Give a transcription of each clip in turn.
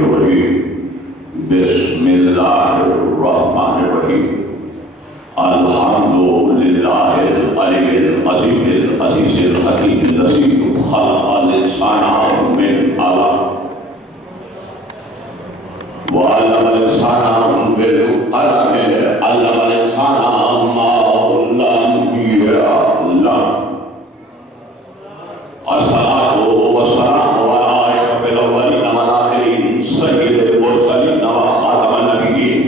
الرجيم بسم الله الرحمن الرحيم الحمد لله العلي العظيم العزيز الحكيم الذي خلق الإنسان من علق وعلم الإنسان بالقلم علم الإنسان ما لم يعلم الصلاة والسلام على أشرف الأولين والآخرين سيد المرسلين وخاتم النبيين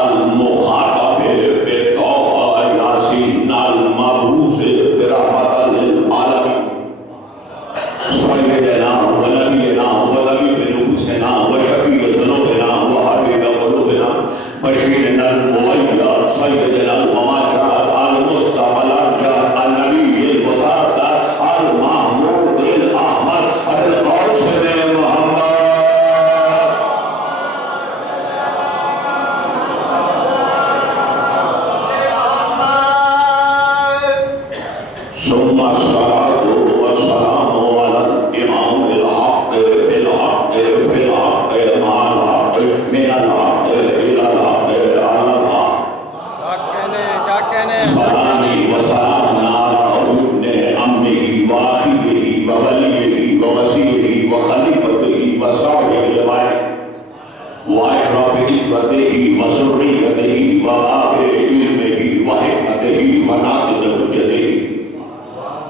المخاطب بالطه ياسين المبعوث برحمة للعالمين سيدنا ونبينا وطبيب نفوسنا وشفيع ذنوبنا وحبيب قلوبنا بشيرنا المؤيد سيدنا المماجد المصطفى الأمجد النبي المصدق المحمود الأحمد القاسم محمد ثم الصلاة والسلام على الإمام الحق بالحق في الحق مع الحق من الحق إلى الحق على الحق سلامي وسلامنا على ابن عمه وأخيه ووليه ووزيره وخليفته وصاحب الوعي وأشرف إخوته وذريته وباب علمه وحكمته وناطق حجته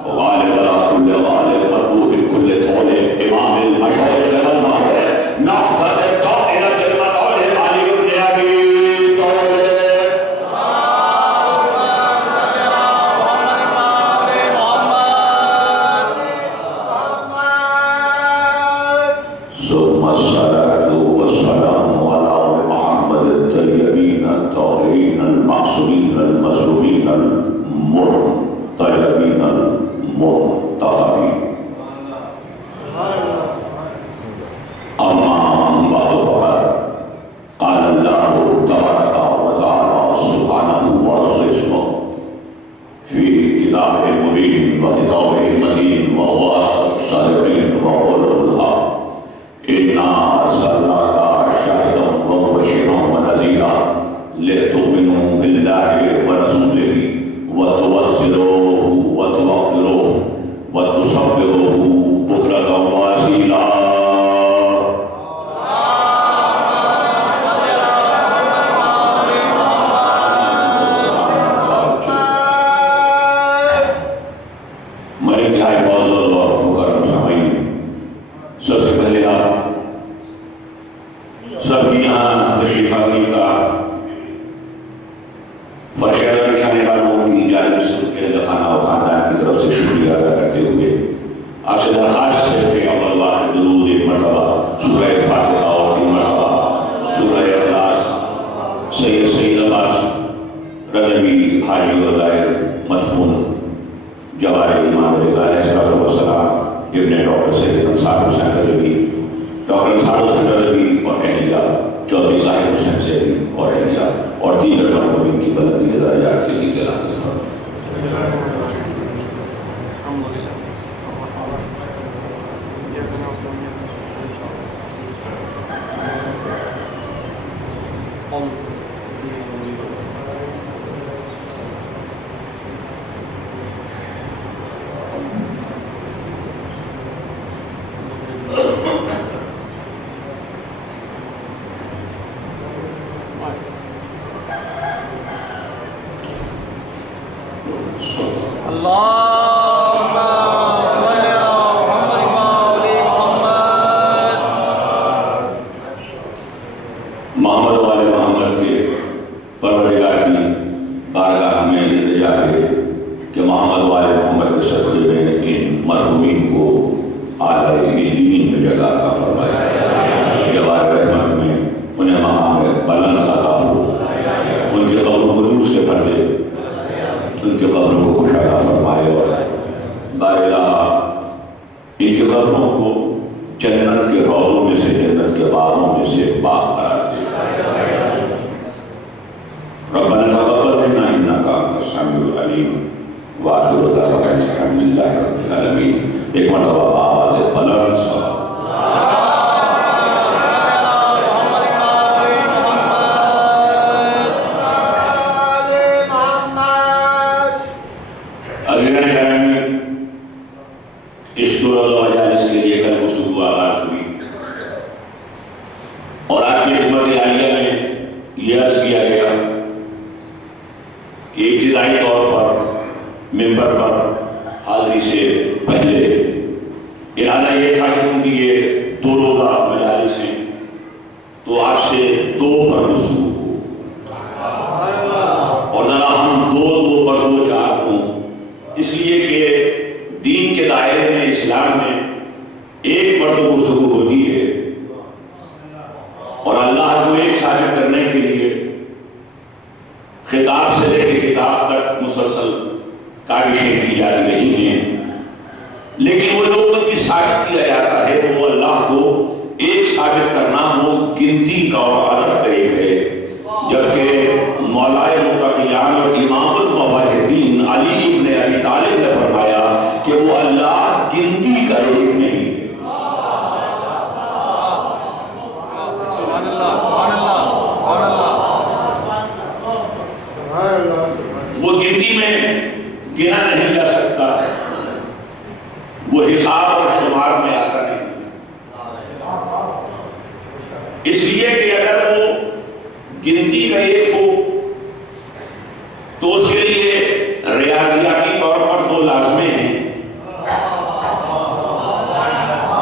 غالب على كل غالب مربوط بكل طول إمام المشايخ والمهدي نحفظ الطائرة الملعون علي بن أبي طالب ثم الصلاة والسلام على محمد الطيبين الطاهرين المعصومين المظلومين المرتجبين المنتخبين أما بعد فقد قال الله تبارك وتعالى سبحانه وتعالى في كتابه المبين وخطابه المتين وهو أصدق الصادقين وقوله الحق إنا أرسلناك شاهدا ومبشرا ونذيرا لتؤمنوا بالله ورسوله وتوصلوه وتوقروه وتسبحوه بكرة وأصيلا میں انتہائی معزز اور مکرم سامعین، سب سے پہلے آپ سب کی یہاں تشریف آوری کا فرشید نشان والوں کی جانب سے اہل خانہ و خاندان کی طرف سے شکریہ ادا کرتے ہوئے آپ سے درخواست ہے کہ اول واحد درود ایک مرتبہ سورہ فاتحہ اور 3 مرتبہ سورہ اخلاص سید عباس رضوی حاجی واللہ مدفون جوار امام رضا علیہ السلام ابن ڈاکٹر سید انصار حسین رضوی ڈاکٹر انصار حسین رضوی اور اہلیہ چودھری ظاہر حسین سیدی اور اہلیہ اور دیگر مرحومین کی بلندی درجات کے لیے تلاوت فرمائیں۔ محمد والے محمد کے پروردگار کی بارگاہ میں التجا ہے کہ محمد والے محمد کے صدقے میں ان مرحومین کو اعلیٰ علین میں جگہ عطا فرمائے، جوار رحمت میں انہیں مقام بلند عطا ہو، ان کے قبر کو نور سے بھر دے، ان کے قبروں کو کشادہ فرمائے اور بار الہ ان کی قبروں کو جنت کے روضوں میں سے، جنت کے باغوں میں سے باغ قرار دے۔ ربنا تقبل منا انك انت السميع العليم واخر دعوانا الحمد لله رب العالمين۔ ایک مرتبہ آواز بلند صلاۃ یہ عرض کیا گیا کہ ابتدائی طور پر ممبر پر حاضری سے پہلے ارادہ یہ تھا کہ چونکہ یہ 2 روزہ مجالس ہیں تو آج سے 2 پر گفتگو ہو اور ذرا ہم 2 پر 2 4 ہوں، اس لیے کہ دین کے دائرے میں اسلام میں 1 پر تو گفتگو ہوتی ہے اور اللہ کو ایک ثابت کرنے کے لیے خطاب سے لے کے کتاب تک مسلسل کاوشیں کی جاتی رہی ہیں، لیکن وہ جو بھی ثابت کیا جاتا ہے وہ اللہ کو ایک ثابت کرنا وہ گنتی کا اور عدد کا ایک ہے، جبکہ مولائے متقیان اور امام الموحدین علی ابن ابی طالب نے فرمایا کہ وہ اللہ گنتی کا ایک نہیں ہے۔ وہ گنتی میں گنا نہیں جا سکتا، وہ حساب اور شمار میں آتا نہیں، اس لیے کہ اگر وہ گنتی کا ایک ہو تو اس کے لیے ریاضیاتی طور پر 2 لازمے ہیں۔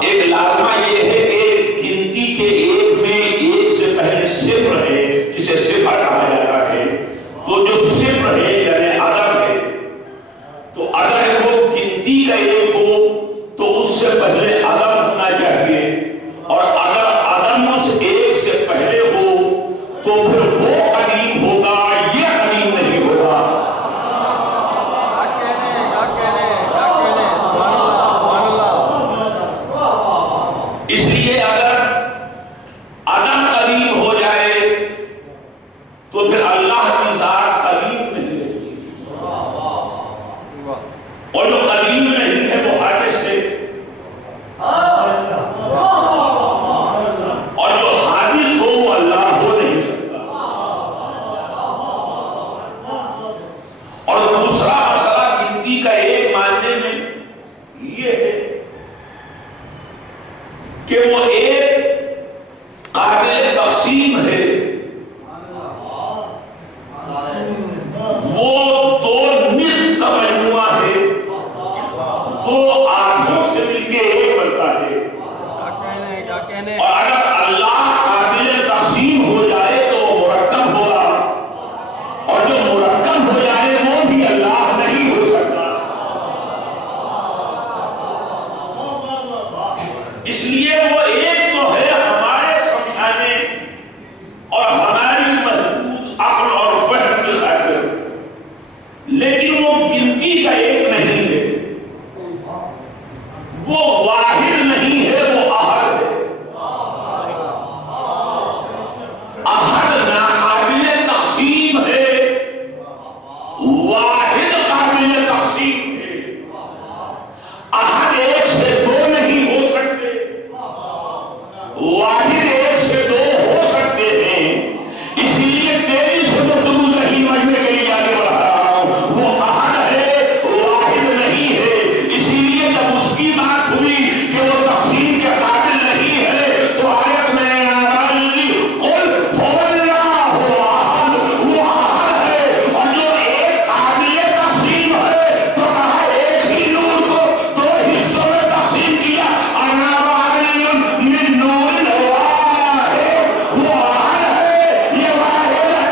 ایک لازمہ یہ ہے کہ گنتی کے ایک میں 1 سے پہلے صفر ہے، جسے صفر کہا جاتا ہے، تو جو صفر ہے یعنی عدد ہے، تو اگر وہ گنتی کا ایک ہو تو اس سے پہلے عدد ہونا چاہیے، اور اگر عدد اس 1 سے پہلے ہو تو پھر وہ قدیم ہوگا، یہ قدیم نہیں ہوگا۔ اس لیے اگر عدم قدیم ہو جائے تو پھر اللہ کی ذات قدیم نہیں رہتی، اور جو قدیم نہیں ہے وہ حادث ہے، اور جو حادث ہو وہ اللہ ہو نہیں سکتا۔ اور دوسرا مسئلہ گنتی کا ایک ماننے میں یہ ہے کہ وہ ایک قابل تقسیم ہے، وہ 2 نصف کا مجموعہ ہے، 2 آدھوں سے مل کے ایک بنتا ہے، اور اگر اللہ قابل تقسیم ہو جائے تو وہ مرکب ہوگا، اور جو مرکب ہو جائے وہ بھی اللہ نہیں ہو سکتا۔ اس لیے وہ ایک تو ہے ہمارے سمجھانے اور ہماری محدود عقل اور فہم کی خاطر، لیکن وہ گنتی کا ایک نہیں ہے، وہ واحد نہیں ہے، وہ احد ہے۔ احد ناقابل تقسیم ہے، واحد قابل تقسیم ہے۔ احد 1 سے 2 نہیں ہو سکتے، واحد 1 سے 2 ہو سکتے ہیں، اس لیے تیری سے گفتگو ذہین مجمع کے لیے آگے بڑھا رہا ہوں۔ وہ احد ہے، واحد نہیں ہے، اسی لیے جب اس کی بات ہوئی کہ وہ تقسیم کے قابل نہیں ہے تو آیت میں قل هو اللہ احد، وہ احد ہے، اور جو ایک قابل تقسیم ہے تو کہا ایک ہی نور کو 2 حصوں میں تقسیم کیا، انا وعلی من نور واحد، وہ احد ہے، یہ واحد ہے۔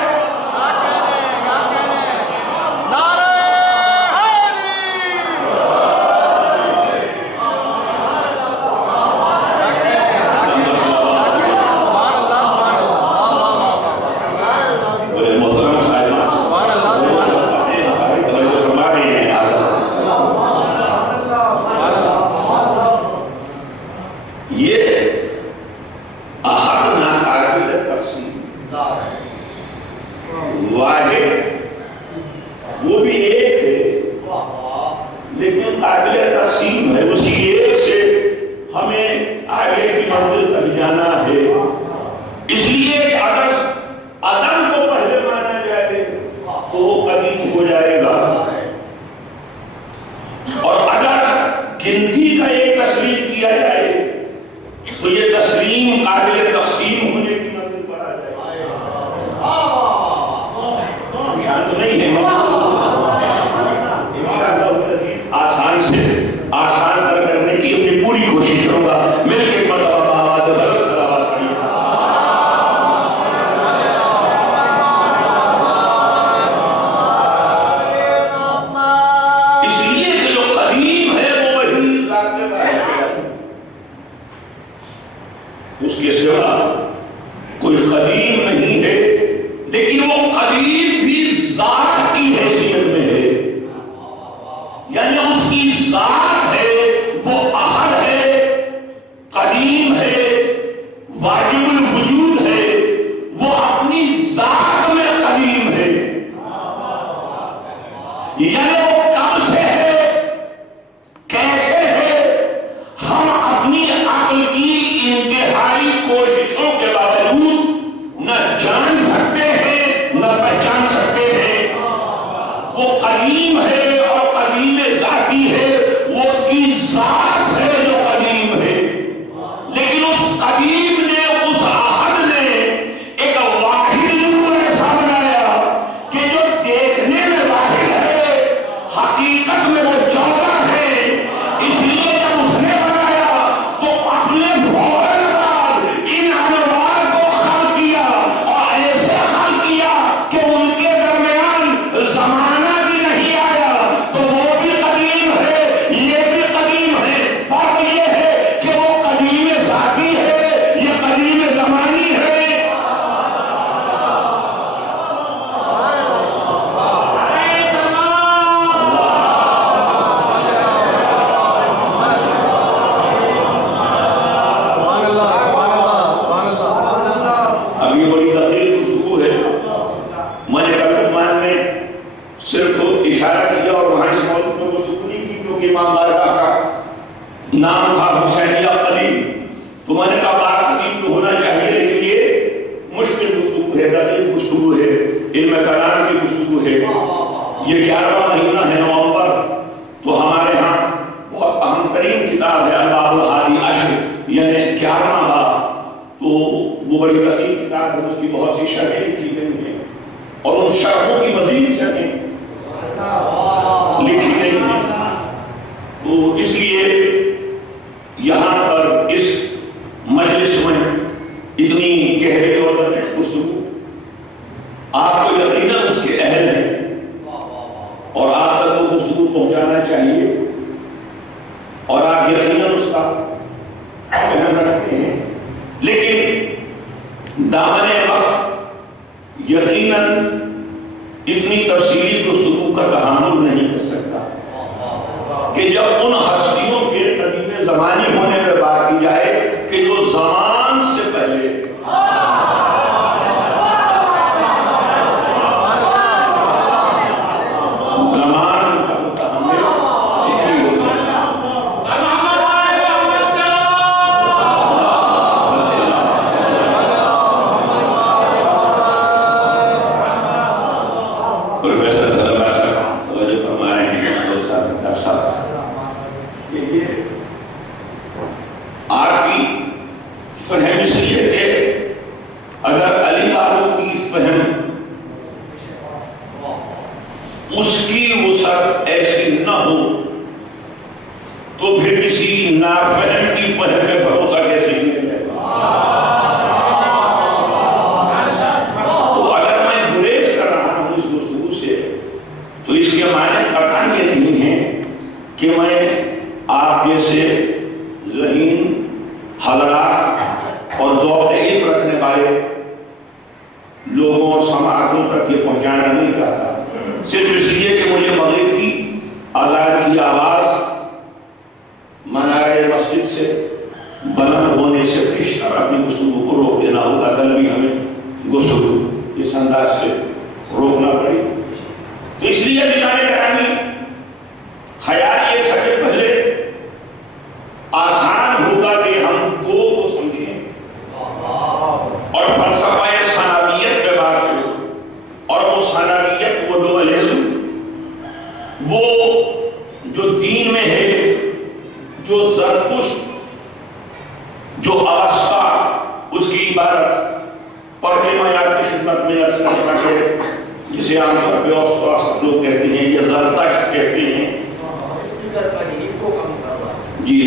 بڑے محترم صاحبان، توجہ فرما رہے ہیں یہ احد ناقابل تقسیم، واحد وہ بھی ایک ہے لیکن قابل تقسیم ہے، اسی ایک سے ہمیں آگے کی منزل تک جانا ہے، اس لیے کہ اگر عدم کو پہلے مانا جائے تو وہ قدیم ہو جائے گا، اور اگر گنتی کا ایک تسلیم کیا جائے تو یہ تسلیم قابل تقسیم ہونے کی منزل پر آ جائے گا۔ اس کے سوا کوئی قدیم نہیں ہے، لیکن وہ قدیم بھی ذات کی حیثیت میں ہے، یعنی اس کی ذات ہے، وہ احد ہے، قدیم ہے، واجب الوجود ہے، وہ اپنی ذات میں قدیم ہے، یعنی وہ کب سے ہے، کیسے ہے، ہم اپنی عقل کی انتہائی کوششوں کے باوجود نہ جان سکتے ہیں نہ پہچان سکتے ہیں۔ وہ قدیم ہے اور قدیم ذاتی ہے، وہ اس کی ذات ہے جو قدیم ہے، لیکن اس قدیم نے، اس احد نے ایک واحد نور ایسا بنایا کہ جو دیکھنے میں واحد ہے، حقیقت میں وہ چوکا ہے۔ اس لیے جب اس نے بنایا تو اپنے فوراً بعد ان انوار کو خلق کیا، اور ایسے خلق کیا کہ ان کے درمیان زمانہ بھی نہیں آیا، تو وہ بھی قدیم ہے، یہ بھی قدیم ہے۔ فرق یہ ہے کہ وہ قدیم ذاتی ہے، یہ قدیم زمانی ہے۔ اب یہ بڑی طویل گفتگو ہے، میں نے ترجمان میں صرف اشارہ کیا اور وہاں سے موضوع میں گفتگو نہیں کی، کیونکہ امام بارگاہ کا نام تھا حسینیہ قدیم، تو میں نے کہا بات قدیم تو ہونا چاہیے، لیکن یہ مشکل گفتگو ہے، دقیق گفتگو ہے، علم کلام کی گفتگو ہے۔ یہ 11واں مہینہ ہے نومبر، تو ہمارے ہاں بہت اہم ترین کتاب ہے الباب الحادی عشر، یعنی 11واں باب، تو وہ بڑی دقیق کتاب ہے، اس کی بہت سی شرحیں لکھی گئی ہیں، اور ان شرحوں کی مزید شرحیں لکھی گئی ہیں۔ تو اس لیے یہاں پر اس مجلس میں اتنی گہری اور دقیق گفتگو آپ کو یقیناً اس کے اہل ہیں، اور آپ تک وہ گفتگو پہنچانا چاہیے، اور آپ یقیناً اس کا فہم رکھتے ہیں، لیکن دامن وقت یقیناً اتنی تفصیلی گفتگو کا تحمل نہیں کر سکتا کہ جب ان ہستیوں کے قدیم زمانی ہونے پہ بات کی جائے کہ جو زمان سے پہلے زمان کا متحمل اسی ہو سکتا پروفیسر صدر صاحب توجہ فرما رہے ہیں، کہ آپ کی فہم اس لیے کہ اگر علی والوں کی فہم اس کی وسعت ایسی نہ ہو تو پھر کسی نافہم کی فہم میں بھروسہ کیسے کیا جائے گا؟ تو اگر میں گریز کر رہا ہوں اس گفتگو سے، تو اس کے معنی قطعاً یہ نہیں ہے کہ میں آپ جیسے ذہین حضرات اور ذوق علم رکھنے والے لوگوں اور سماعتوں تک یہ پہنچانا نہیں چاہتا، صرف اس لیے کہ مجھے مغرب کی اذان کی آواز منارے مسجد سے بلند ہونے سے پیشتر اپنی گفتگو کو روک دینا ہوگا۔ کل بھی ہمیں گفتگو اس انداز سے روکنا پڑی، تو اس لیے جناب گرامی خیال یہ تھا کہ پہلے آسان ہوگا کہ ہم دو کو سمجھیں اور فلسفہ ثناویت پہ بات کریں، اور وہ ثناویت، وہ ڈوئلزم، وہ جو دین میں ہے، جو زرتشت، جو اوسطا، اس کی عبارت پڑھ کے میں آپ کی خدمت میں عرض کرنا کہ جسے عام طور پہ اوسطا لوگ کہتے ہیں یا زرتشت کہتے ہیں۔ اسپیکر کا ہیٹ کو کم کروا جی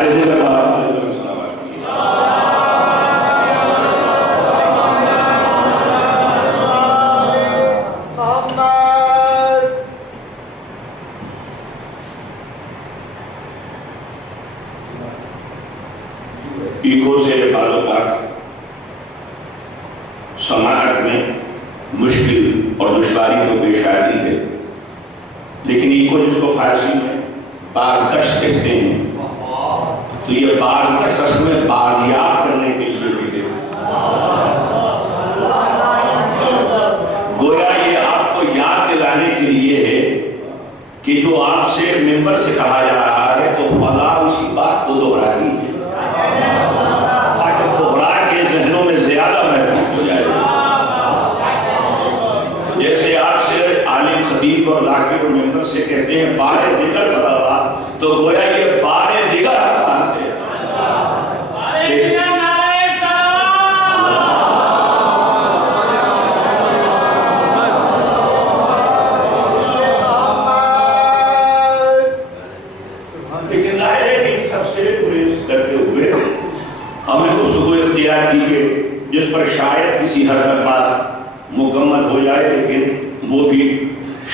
ہمارے دل میں ایکو سے بعض اوقات سماعت میں مشکل اور دشواری تو پیش آتی ہے، لیکن ایکو جس کو فارسی میں بازگشت کہتے ہیں، تو یہ بازگشت اصل میں بازیاب کرنے کے لیے بھی ہے۔ گویا یہ آپ کو یاد دلانے کے لیے ہے کہ جو آپ سے ممبر سے کہا جا رہا ہے تو فضا اسی بات کو دہراتی ہے تاکہ دہرا کے ذہنوں میں زیادہ محفوظ ہو جائے۔ جیسے آپ سے عالم خطیب اور ذاکر اور ممبر سے کہتے ہیں بار دیگر صلوات، تو گویا یہ بار دیگر آواز ہے۔ لیکن ظاہر ہے کہ سب سے گریز کرتے ہوئے ہم نے گفتگو اختیار کی ہے جس پر شاید کسی حد تک بات مکمل ہو جائے، لیکن وہ بھی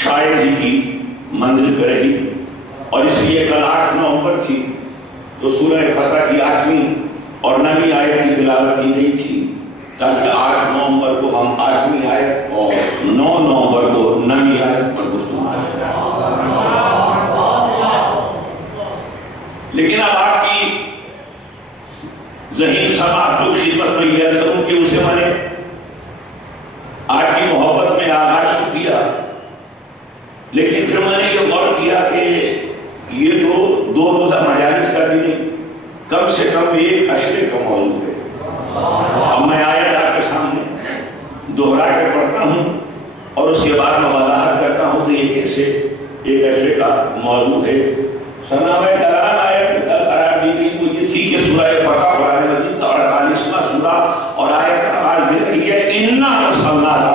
شاید ہی کی منزل پہ رہی، اور اس لیے کل 8 نومبر تھی تو سورہ فتح کی 8ویں اور 9ویں آیت کی تلاوت کی گئی تھی تاکہ 8 نومبر کو ہم 8ویں آیت اور 9 نومبر کو 9ویں آیت پر گفتگو کریں۔ لیکن اب آپ کی ذہین سماعت کو خدمت میں یہ کروں کہ اسے میں نے آپ کی محبت میں آغاز تو کیا، لیکن پھر میں نے یہ غور کیا کہ یہ جو 2 روزہ مجالس کا بھی نہیں، کم سے کم ایک اشرے کا موضوع ہے۔ اب میں آیت آپ کے سامنے دہرا کے پڑھتا ہوں اور اس کے بعد میں وضاحت کرتا ہوں کہ یہ کیسے ایک اشرے کا موضوع ہے۔ سنامہ دران آیت کل قرار دی گئی وہ یہ تھی کہ سورہ فتح قرآن مجید کا 48واں سورہ اور آیت کا آغاز دے رہی ہے اِنَّا أَرْسَلْنَاكَ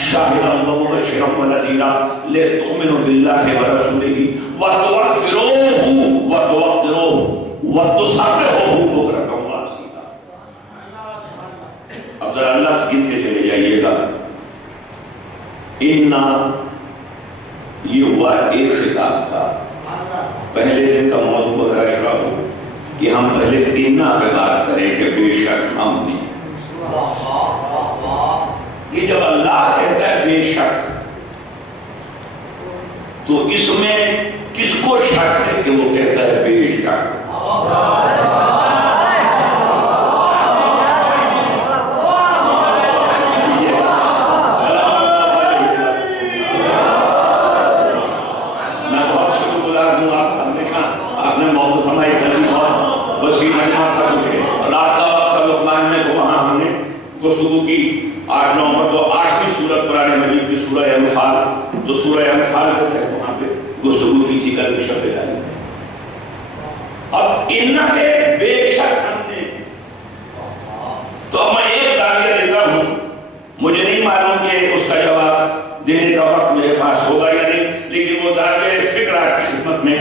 شَاهِدًا وَمُبَشِّرًا وَنَذِيرًا لِتُؤْمِنُوا بِاللَّهِ وَرَسُولِهِ وَتُعَزِّرُوهُ وَتُوَقِّرُوهُ وَتُسَبِّحُوهُ بُكْرَةً وَأَصِيلًا۔ اب ذرا لفظ گنتے چلے جائیے گا۔ اِنَّا یہ ہوا ایک خطاب تھا، پہلے دن کا موضوع اگر اشرا ہو کہ ہم پہلے اِنَّا پہ بات کریں کہ بے شک ہم نے، یہ جب اللہ کہتا ہے بے شک تو اس میں کس کو شک ہے کہ وہ کہتا ہے بے شک؟ گفتگو کی 8 نومبر کو 8ویں سورت قرآن مجید کی سورہ انفال، تو سورہ انفال جو ہے وہاں پہ گفتگو کی تھی کل کی شب ڈالی۔ اب ان کے بے شک ہم نے، تو اب میں ایک زاویہ دیتا ہوں، مجھے نہیں معلوم کہ اس کا جواب دینے کا وقت میرے پاس ہوگا یا نہیں، لیکن وہ زاویہ فکر آپ کی خدمت میں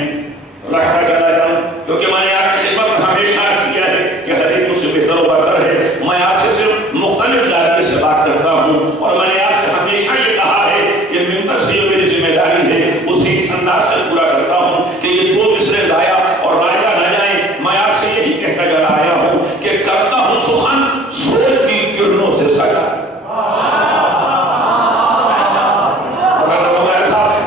رکھتا چلا جاؤں، کیونکہ میں نے آپ کی خدمت میں ہمیشہ عرض کیا ہے کہ ہر ایک مجھ سے بہتر و برتر ہے۔ میں آپ سے صرف مختلف زاویے سے بات کرتا ہوں، اور میں نے آپ سے ہمیشہ یہ کہا ہے کہ ممبر سے جو میری ذمہ داری ہے اسے اس انداز سے پورا کرتا ہوں کہ یہ 2 مصرے ضائع اور رائگاں نہ جائیں۔ میں آپ سے یہی کہتا چلا آیا ہوں کہ کرتا ہوں سخن سوچ کی کرنوں سے سجا،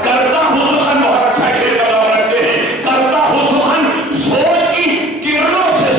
کرتا ہوں سخن، بہت اچھا شعر کا دور رکھتے ہیں، کرتا ہوں سخن سوچ کی کرنوں سے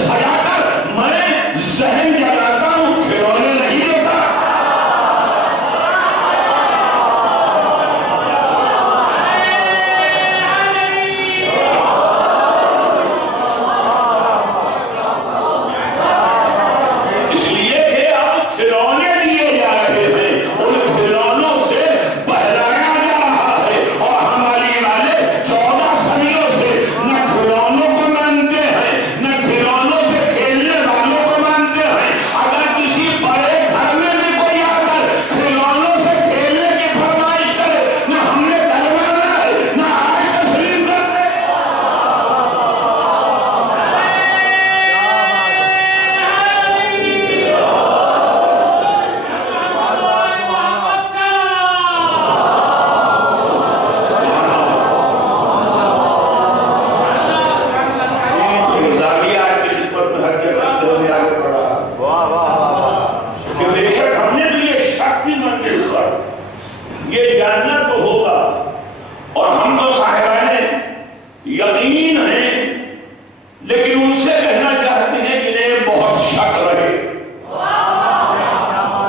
لیکن ان سے کہنا چاہتے ہیں کہ انہیں بہت شک رہے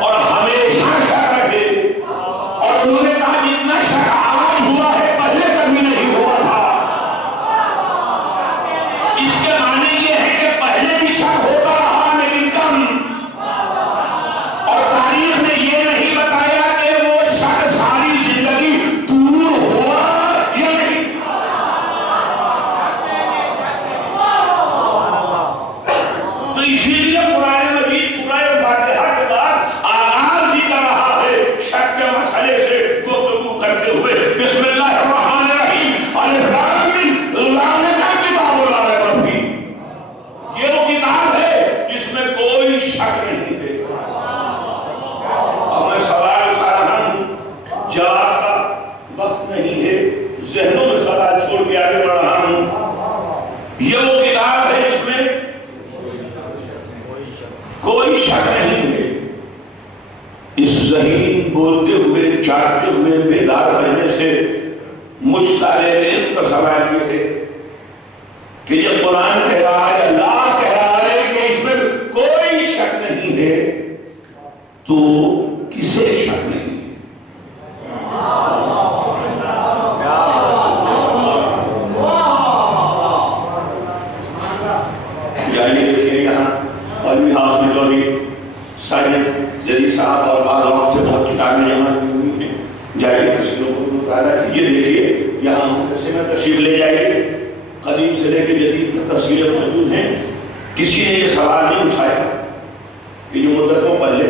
اور ہمیشہ شک رہے، اور انہوں نے کہا جتنا شک آج ہوا ہے پہلے کبھی نہیں ہوا تھا۔ اس کے معنی یہ ہے کہ پہلے بھی شک ہوتا رہا لیکن کم، اور تاریخ نے یہ نہیں بتایا کہ وہ شک ساری زندگی دور ہوا یا نہیں۔ تو اسی لیے قرآن مجید سورہ فاتحہ کے بعد آغاز بھی کر رہا ہے شک کے مسئلے سے گفتگو کرتے ہوئے، بسم اللہ الرحمن الرحیم، الف لام میم، ذالک الکتاب لا ریب فیہ، یہ وہ کتاب ہے جس میں کوئی شک نہیں ہے۔ اب میں سوال اٹھا رہا ہوں، جواب کا وقت نہیں ہے، ذہنوں میں سوال چھوڑ کے آگے بڑھ رہا ہوں۔ یہ وہ کتاب ہے جس میں کوئی شک نہیں ہے۔ اس ذہین بولتے ہوئے، چاٹتے ہوئے، بیدار کرنے سے مجھ طالب علم کا سوال یہ ہے کہ یہ قرآن کہہ رہا ہے، اللہ کہہ رہا ہے کہ اس میں کوئی شک نہیں ہے، تو کسے شک نہیں ہے؟ جائیے دیکھیے یہاں علمی ہاؤس میں جو بھی ساجد جدید صاحب اور بعض اور سے بہت کتابیں جمع کی ہوئی ہیں، جائیے تصویروں کو مطالعہ کیجیے، دیکھیے یہاں مدرسے میں تشریف لے جائیے، قدیم سے لے کے جدید تک تصویریں موجود ہیں۔ کسی نے یہ سوال نہیں اٹھایا کہ جو مدتوں پہلے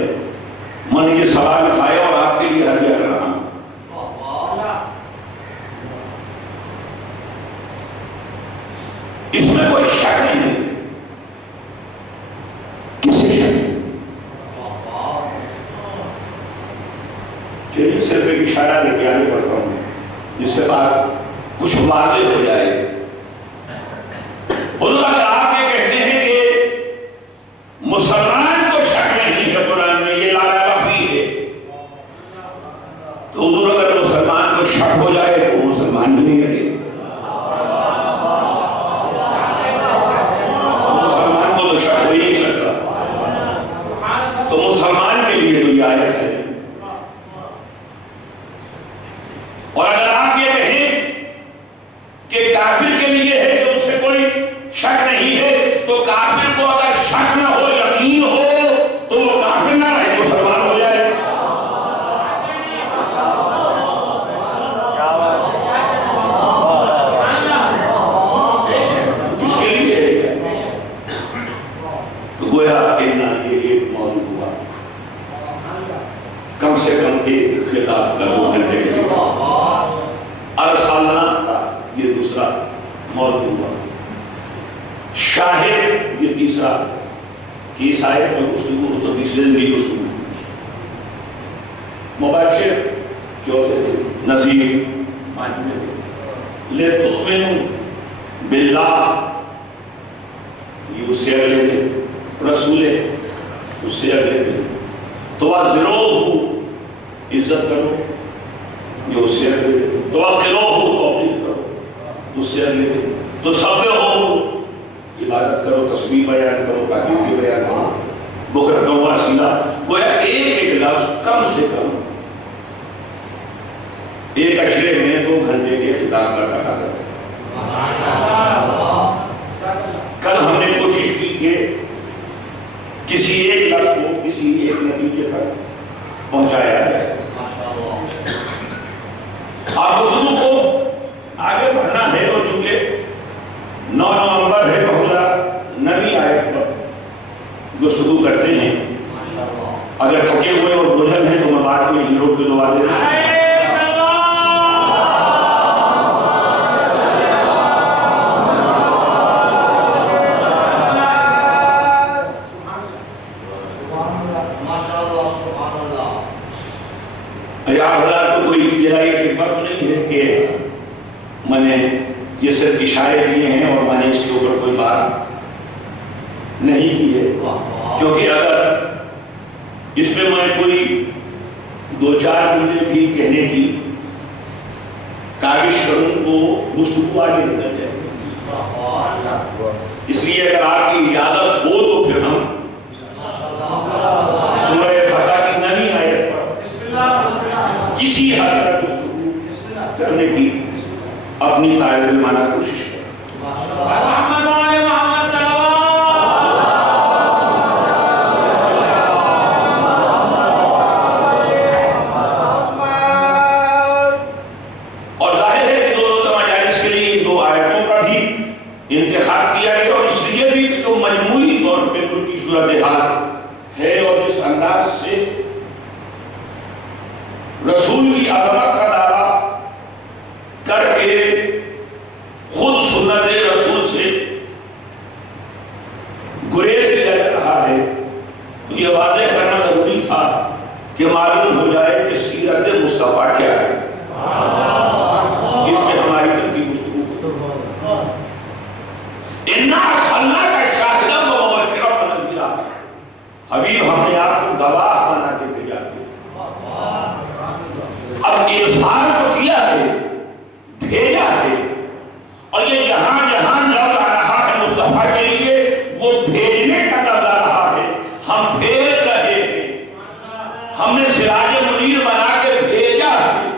میں نے یہ سوال اٹھایا اور آپ کے لیے حلیہ کر رہا ہوں۔ اس میں کوئی شک نہیں ہے، کسی شک نہیں۔ چلیے صرف ایک اشارہ لے کے آگے بڑھتا ہوں جس سے بات کچھ واضح ہو جائے۔ حضور اگر آپ یہ کہتے ہیں کہ مسلمان کو شک نہیں ہے قرآن میں، یہ لا ریب فیہ ہے، تو حضور اگر مسلمان کو شک ہو جائے تو مسلمان بھی نہیں رہے، مسلمان کو تو شک ہو ہی نہیں سکتا، تو مسلمان کے لیے تو یہ آیت ہے۔ اور اگر آپ یہ کہیں کہ کافر کے لیے ہے تو اس میں کوئی شک نہیں ہے، تو کافر کو اگر شک نہ ہو، یقین ہو، تو وہ کافر نہ رہے، مسلمان ہو جائے۔ اس کے لیے تو گویا ایک موضوع ہوا، کم سے کم ایک خطاب کا 2 گھنٹے کے ارسالنا کا یہ دوسرا موضوع ہوا، شاہد یہ تیسرا، کہ اس آیت میں گفتگو ہو تو تیسرے دن کی گفتگو، مبشر چوتھے دن، نذیر پانچویں دن، لتؤمنوا باللہ یہ اس سے اگلے دن، رسول اس سے اگلے دن، تعزروہ عزت کرو یہ اس سے اگلے دن، توقروہ توقیر کرو اس سے اگلے دن، تسبحوہ عبادت کرو، تسبیح بیان کرو، پاکیزگی بیان کرو، بکرۃ و اصیلا، گویا ایک لفظ کم سے کم ایک اشرے میں 2 گھنٹے کے خطاب کا تقاضا ہے۔ کل ہم نے کوشش کی کہ کسی ایک لفظ کو کسی ایک نتیجے تک پہنچایا جائے، اور گفتگو کو آگے بڑھنا ہے، اور چونکہ 9 نومبر ہے، بہت نئی آیت پر گفتگو کرتے ہیں، اگر تھکے ہوئے اور بوجھل ہیں تو میں بات کو یہیں روک کے دعا دے دوں۔ میں نے یہ صرف اشارے دیے ہیں اور میں نے اس کے اوپر کوئی بات نہیں کی ہے، کیونکہ اگر اس میں میں کوئی 2-4 جملے بھی کہنے کی کاوش کروں تو گفتگو آگے نکل جائے، اس لیے اگر آپ کی اجازت ہو تو پھر ہم سورہ فتح کی نئی آیت پر کسی حد تک گفتگو کرنے کی اپنی طالبانہ کوشش کریں۔ اور ظاہر ہے کہ دونوں مجالس کے لیے ان دو آیتوں کا بھی انتخاب کیا گیا، اور اس لیے بھی کہ جو مجموعی طور پہ ان کی صورتحال ہے اور جس انداز سے رسول کی عظمت کا دعویٰ کر کے خود سنت رسول سے گریز کیا جا رہا ہے، تو یہ واضح کرنا ضروری تھا کہ معلوم ہو جائے کہ سیرت مصطفیٰ کیا ہے۔ اس میں ہماری تنقید گفتگو اِنَّا أَرْسَلْنَاكَ شَاهِدًا وَمُبَشِّرًا وَنَذِيرًا، حبیب ہم نے آپ کو گواہ بنا کے بھیجا ہے۔ اب ارسال کو کیا ہے، بھیجا ہے، اور یہ جہاں جہاں لفظ آ رہا ہے مصطفیٰ کے لیے وہ بھیجنے کا لفظ آ رہا ہے۔ ہم بھیج رہے ہیں، ہم نے سراج منیر بنا کے بھیجا ہے۔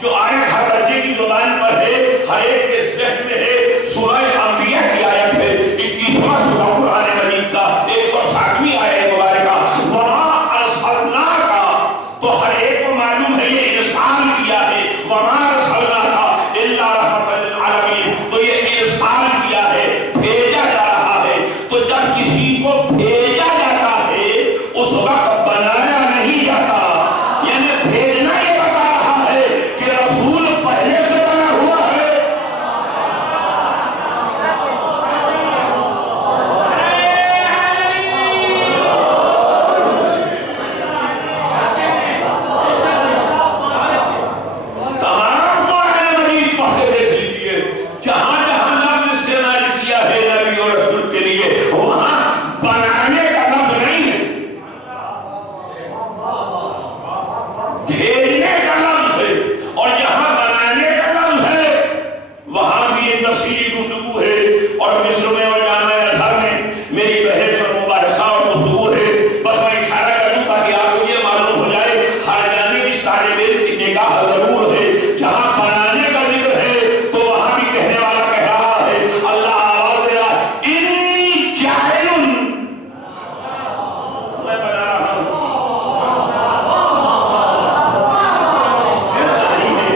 جو آیت ہر بچے کی زبان پر ہے، ہر ایک کے ذہن میں ہے، سورہ انبیاء کی آیت ہے، 21واں سورہ قرآن مجید کا 160ویں آیت مبارکہ، وَمَا أَرْسَلْنَاكَ، تو ہر ایک کو معلوم ہے یہ ارسال کیا ہے، وَمَا أَرْسَلْنَاكَ إِلَّا رَحْمَةً لِلْعَالَمِينَ، تو یہ ارسال کیا ہے، بھیجا جا رہا ہے۔ تو جب کسی کو بھیجا جاتا ہے اس وقت بنایا نہیں جاتا، یعنی بھیجنا یہ بتا رہا ہے کہ رسول پہلے سے بنا ہوا ہے۔ تمام قرآن مجید پڑھ کے دیکھ لیجیے، جہاں جہاں لفظ استعمال کیا ہے نبی اور رسول کے لیے، وہاں بنانے کا لفظ نہیں ہے، بھیجنے کا لفظ ہے، اور جہاں بنانے کا لفظ ہے وہاں بھی ایک تفصیلی گفتگو ہے۔ اور مصر میں اور جامعہ ازہر میں میری بحث اور مباحثہ اور گفتگو ہے، بس میں اشارہ کر دوں تاکہ آپ کو یہ معلوم ہو جائے ہر جانب اس طالب علم کی نگاہ ضرور ہے۔ جہاں بنانے کا ذکر ہے تو وہاں بھی کہنے والا کہہ رہا ہے، اللہ آواز دے رہا ہے، انی جاعل، میں بنا رہا ہوں۔ ایسا نہیں ہے،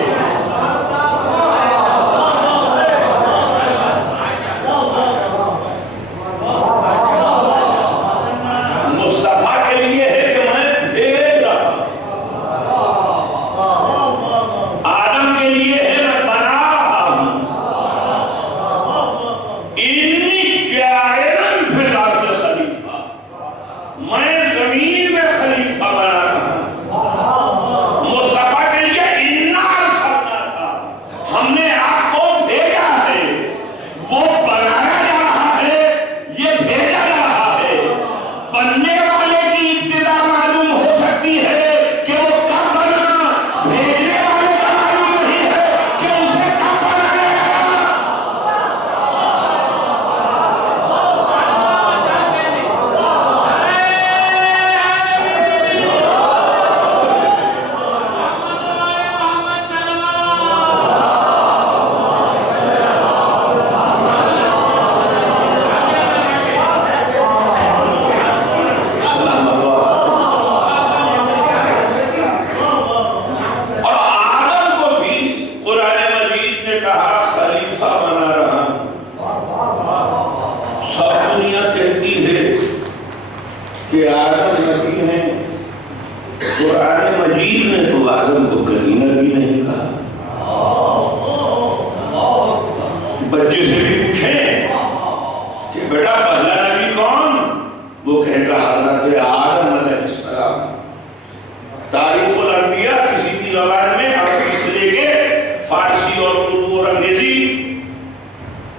مصطفیٰ کے لیے ہے کہ میں بھیج رہا ہوں، آدم کے لیے ہے میں بنا رہا ہوں۔ انی جاعل فی الارض خلیفہ، میں زمین میں خلیفہ بنا رہا ہوں۔ مصطفیٰ کے لیے انا ارسلناک، ہم نے آپ کو بھیجا ہے، وہ بنایا جا رہا ہے، یہ بھیجا جا رہا ہے۔ بننے والے کی ابتدا معلوم ہو سکتی ہے کہ وہ کب بنا، بھیجنے والے کا معلوم نہیں ہے کہ اسے کب بنایا گیا۔ اور آدم کو بھی قرآن مجید نے کہا خلیفہ بنا رہا ہوں۔ سب دنیا کہتی ہے کہ آدم نبی ہیں، قرآن مجید نے تو آدم کو کہیں نبی نہیں کہا۔ بچے سے بھی پوچھیں کہ بیٹا پہلا نبی کون، وہ کہے گا حضرت آدم علیہ السلام۔ تاریخ الانبیاء کسی بھی زبان میں عربی سے لے کے فارسی اور اردو اور انگریزی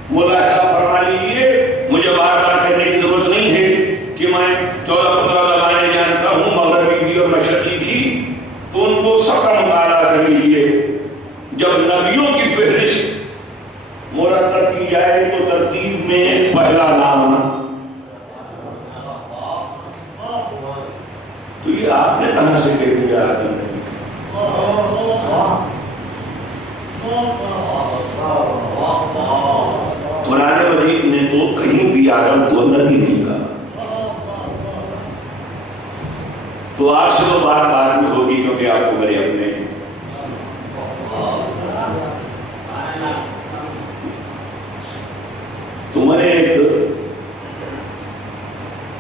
ملاحظہ فرما لیجیے، مجھے بار بار کہنے کی ضرورت نہیں ہے کہ میں 14-15 زبانیں جانتا ہوں، مغربی بھی اور مشرقی بھی، تو ان کو سب کا مطالعہ کر لیجیے۔ جب نبیوں کی فہرست مرتب کی جائے تو ترتیب میں پہلے کہاں سے کہہ دیا آدم نے؟ قرآن مجید نے تو کہیں بھی آدم کو نبی نہیں کہا. تو آپ سے وہ بات بعد میں ہوگی کیونکہ آپ کو میرے اپنے ہیں. تو میں نے ایک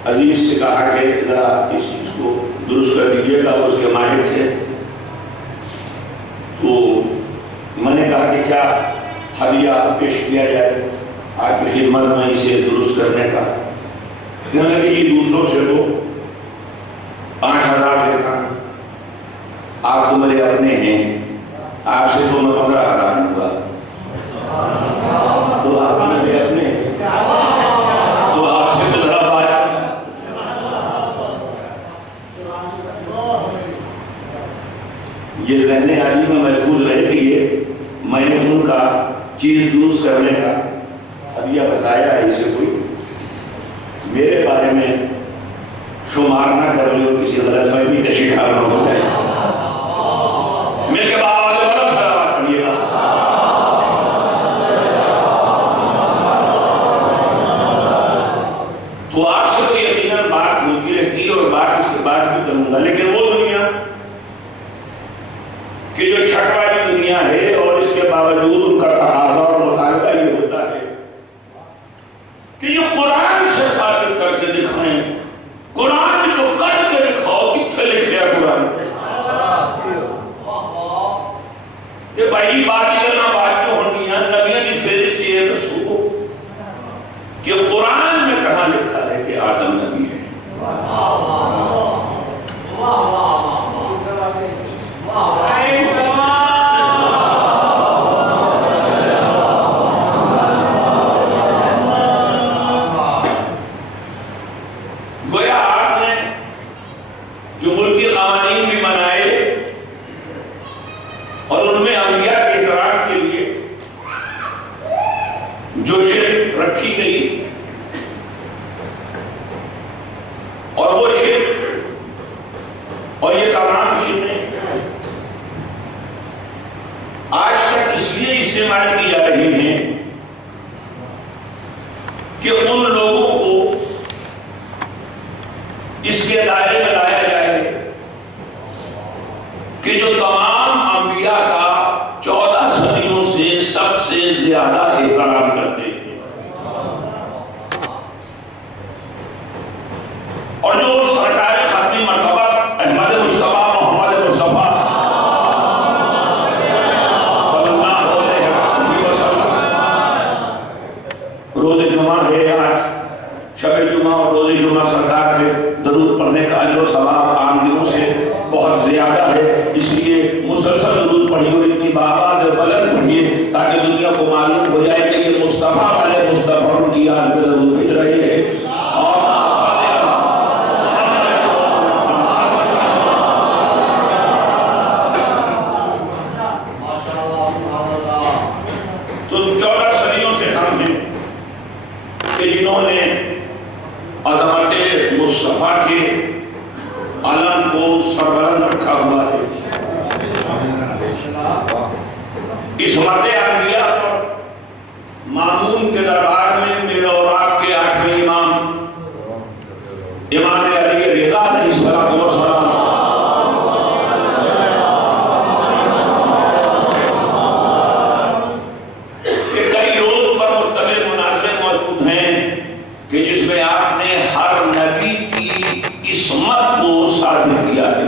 عزیز سے کہا کہ ذرا اس چیز کو درست کر دیجیے گا، اس کے ماہر تھے. تو میں نے کہا کہ کیا ہدیہ پیش کیا جائے آپ کی خدمت میں اسے درست کرنے کا. کہنے لگے یہ دوسروں سے تو 5,000 لیتا ہوں، آپ تو میرے اپنے ہیں، آپ سے تو میں 15,000 لوں گا. تو آپ میرے اپنے ہیں تو آپ سے تو ذرا بات. یہ ذہن عالی میں محفوظ رہے کہ یہ میں نے ان کا چیز درست کرنے کا ہدیہ بتایا ہے. اسے کوئی میرے بارے میں شمار نہ کر لے اور کسی غلط فہمی کا شکار نہ ہو جائے. میرے کے بعد غلط سلامات پڑھیے گا. تو آپ سے تو یقیناً بات ہوتی رہتی ہے اور بات اس کے بعد بھی کروں گا، لیکن وہ دنیا کہ جو شک والی دنیا ہے اور اس کے باوجود ان کا تقاضا اور مطالبہ یہ ہوتا ہے کہ یہ قرآن سے ثابت کر کے دکھائیں. قرآن جو کر کے دکھاؤ، کتنے لکھ گیا قرآن کہ بھائی بات کرنا بات جو ہونی ہے نبیاں کی فیض چیئے رسولو کہ قرآن میں کہاں لکھا ہے کہ آدم نبی ہے. گویا آپ نے جو ملکی قوانین بھی بنائے اور ان میں انبیاء کے احترام کے لیے جو شرط رکھی گئی اور وہ شرط اور یہ تمام چیزیں آج تک اس لیے استعمال کی جا رہی ہیں کہ ان لوگوں کو اس کے دائرے میں لایا جائے کہ جو تمام انبیاء کا 14 صدیوں سے سب سے زیادہ احترام کرتے ہیں اور جو سرکار خاتم مرتبہ احمد مصطفیٰ محمد مصطفیٰ صلی اللہ علیہ وسلم. روز جمعہ ہے آج، شب جمعہ اور روز جمعہ سرکار کے درود پڑھنے کا اجر و ثواب عام دنوں سے بہت زیادہ ہے. اس لیے مسلسل درود پڑھیے اور اتنی بآواز بلند پڑھیے تاکہ دنیا کو معلوم ہو جائے کہ یہ مصطفیٰ والے مصطفیٰ کی یاد میں درود بھیج رہے ہیں. تو 14 صدیوں سے ہم ہیں کہ جنہوں نے عظمت مصطفیٰ کے علم کو سربلند رکھا ہوا ہے. عصمت انبیاء پر مامون کے دربار میں میرے اور آپ کے آخری امام امام علی رضا علیہ السلام کہ کئی روز پر مشتمل مناظرے موجود ہیں کہ جس میں آپ نے ہر نبی کی عصمت کو ثابت کیا ہے.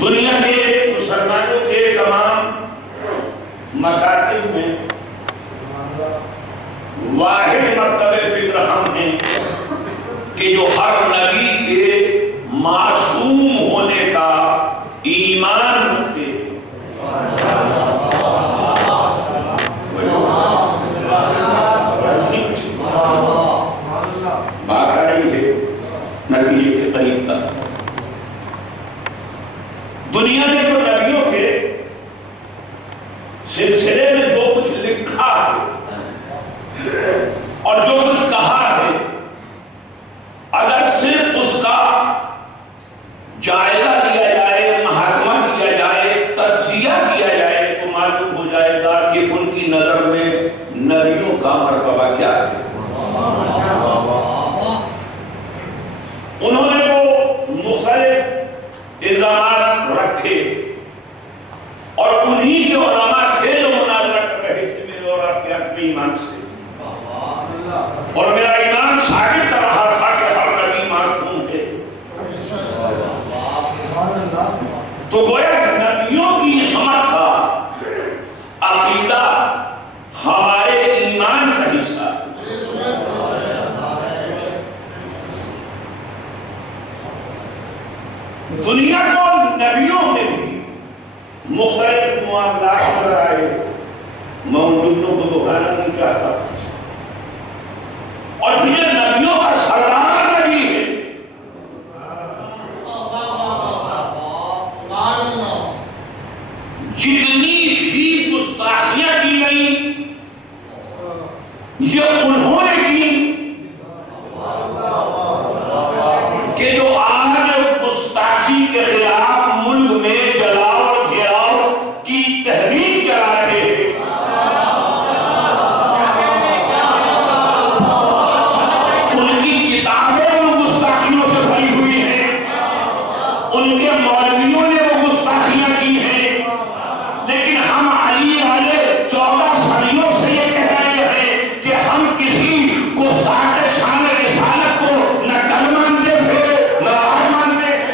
دنیا کے مسلمانوں کے تمام مکاتب میں واحد مرتبہ فکر ہم ہیں کہ جو ہر نبی کے معصوم ہونے کا ایمان رکھتے ہیں. بات آ رہی ہے نتیجے کے قریب تک. دنیا نے تو نبیوں کے سلسلے میں جو کچھ لکھا ہے اور جو کچھ کہا ہے نبیوں کا مرتبہ کیا ہے. انہوں نے وہ مختلف الزامات رکھے اور انہی کے علماء تھے جو مناظرہ کر رہے تھے میرے اور آپ کے اپنے ایمان سے. اور میرا ایمان ثابت کر رہا تھا کہ ہر نبی معصوم ہے. تو گویا نبیوں کی عصمت کا عقیدہ ہمارے ایمان کا حصہ ہے. دنیا کو نبیوں میں بھی مختلف معاملات نظر آئے. میں ان جملوں کو دہرانا نہیں چاہتا. اور پھر یہ نبیوں کا سردار نبی ہے. جتنی بھی گستاخیاں کی گئی یہ انہوں نے کی کہ جو آج گستاخی کے خلاف ملک میں جلاؤ اور گھیراؤ کی تحریک چلا رہے ہیں. ان کی کتابیں ان گستاخیوں سے بھری ہوئی ہیں. ان کے مولویوں نے وہ گستاخیاں کی ہیں. لیکن ہم علی والے 14 صدیوں سے یہ کہہ رہے ہیں کہ ہم کسی گستاخ شان رسالت کو نہ کل مانتے تھے نہ آج مانتے تھے.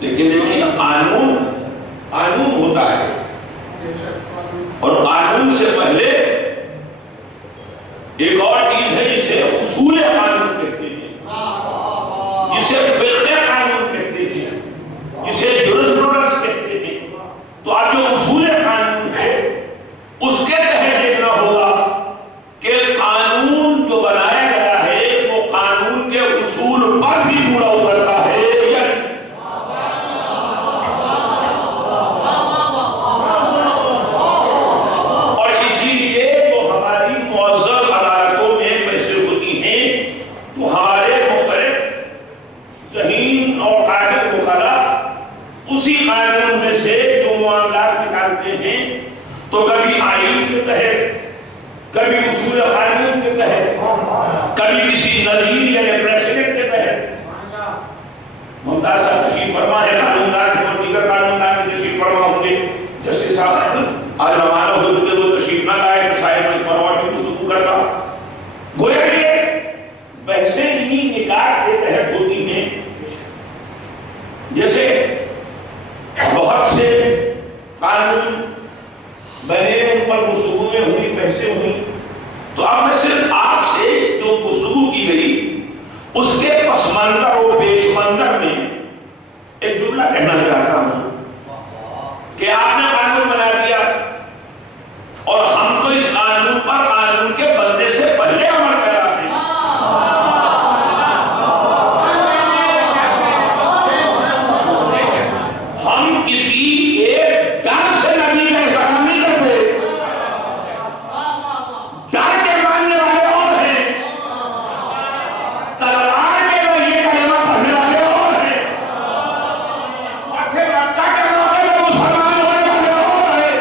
لیکن دیکھیے قانون ہوتا ہے اور قانون سے پہلے ایک اور چیز ہے جسے اصول قانون کہتے ہیں, جسے فقہ قانون کہتے ہیں, جسے جورسپروڈنس کہتے ہیں. تو اب جو اصول قانون ہے اس کے تحت دیکھنا ہوگا کہ قانون جو بنایا گیا ہے وہ قانون کے اصول پر بھی پورا اترتا ہے یا تو کبھی آئین کے تحت, کبھی اصول قانون کے تحت, کبھی کسی نظیر یا پریسیڈنٹ کے تحت. ممتاز صاحب تشریف فرما ہے, قانوندان تھے اور دیگر قانوندان بھی تشریف فرما ہوں گے. جسٹس صاحب آج روانہ ہو چکے وہ تشریف نہ لائے تو شاید میں اس پر اور بھی گفتگو کرتا. گویا کہ بحثیں ہی نکاح کے تحت ہوتی ہیں. جیسے بہت سے قانون بنے ان پر گفتگویں ہوئی, بحثیں ہوئی. تو اب میں صرف آپ سے جو گفتگو کی گئی اس کے پس منظر و پیش منظر میں ایک جملہ کہنا چاہتا ہوں کہ آپ نے قانون بنا دیا اور ہم تو اس قانون پر قانون کے بننے سے پہلے عمل کر رہے ہیں. ہم کسی کے ڈر سے نبی کا احترام نہیں کرتے. ڈر کے ماننے والے اور ہیں, تلوار کے یہ کلمہ پڑھنے والے اور ہیں, فتح مکہ کے موقع میں مسلمان ہونے والے اور ہیں.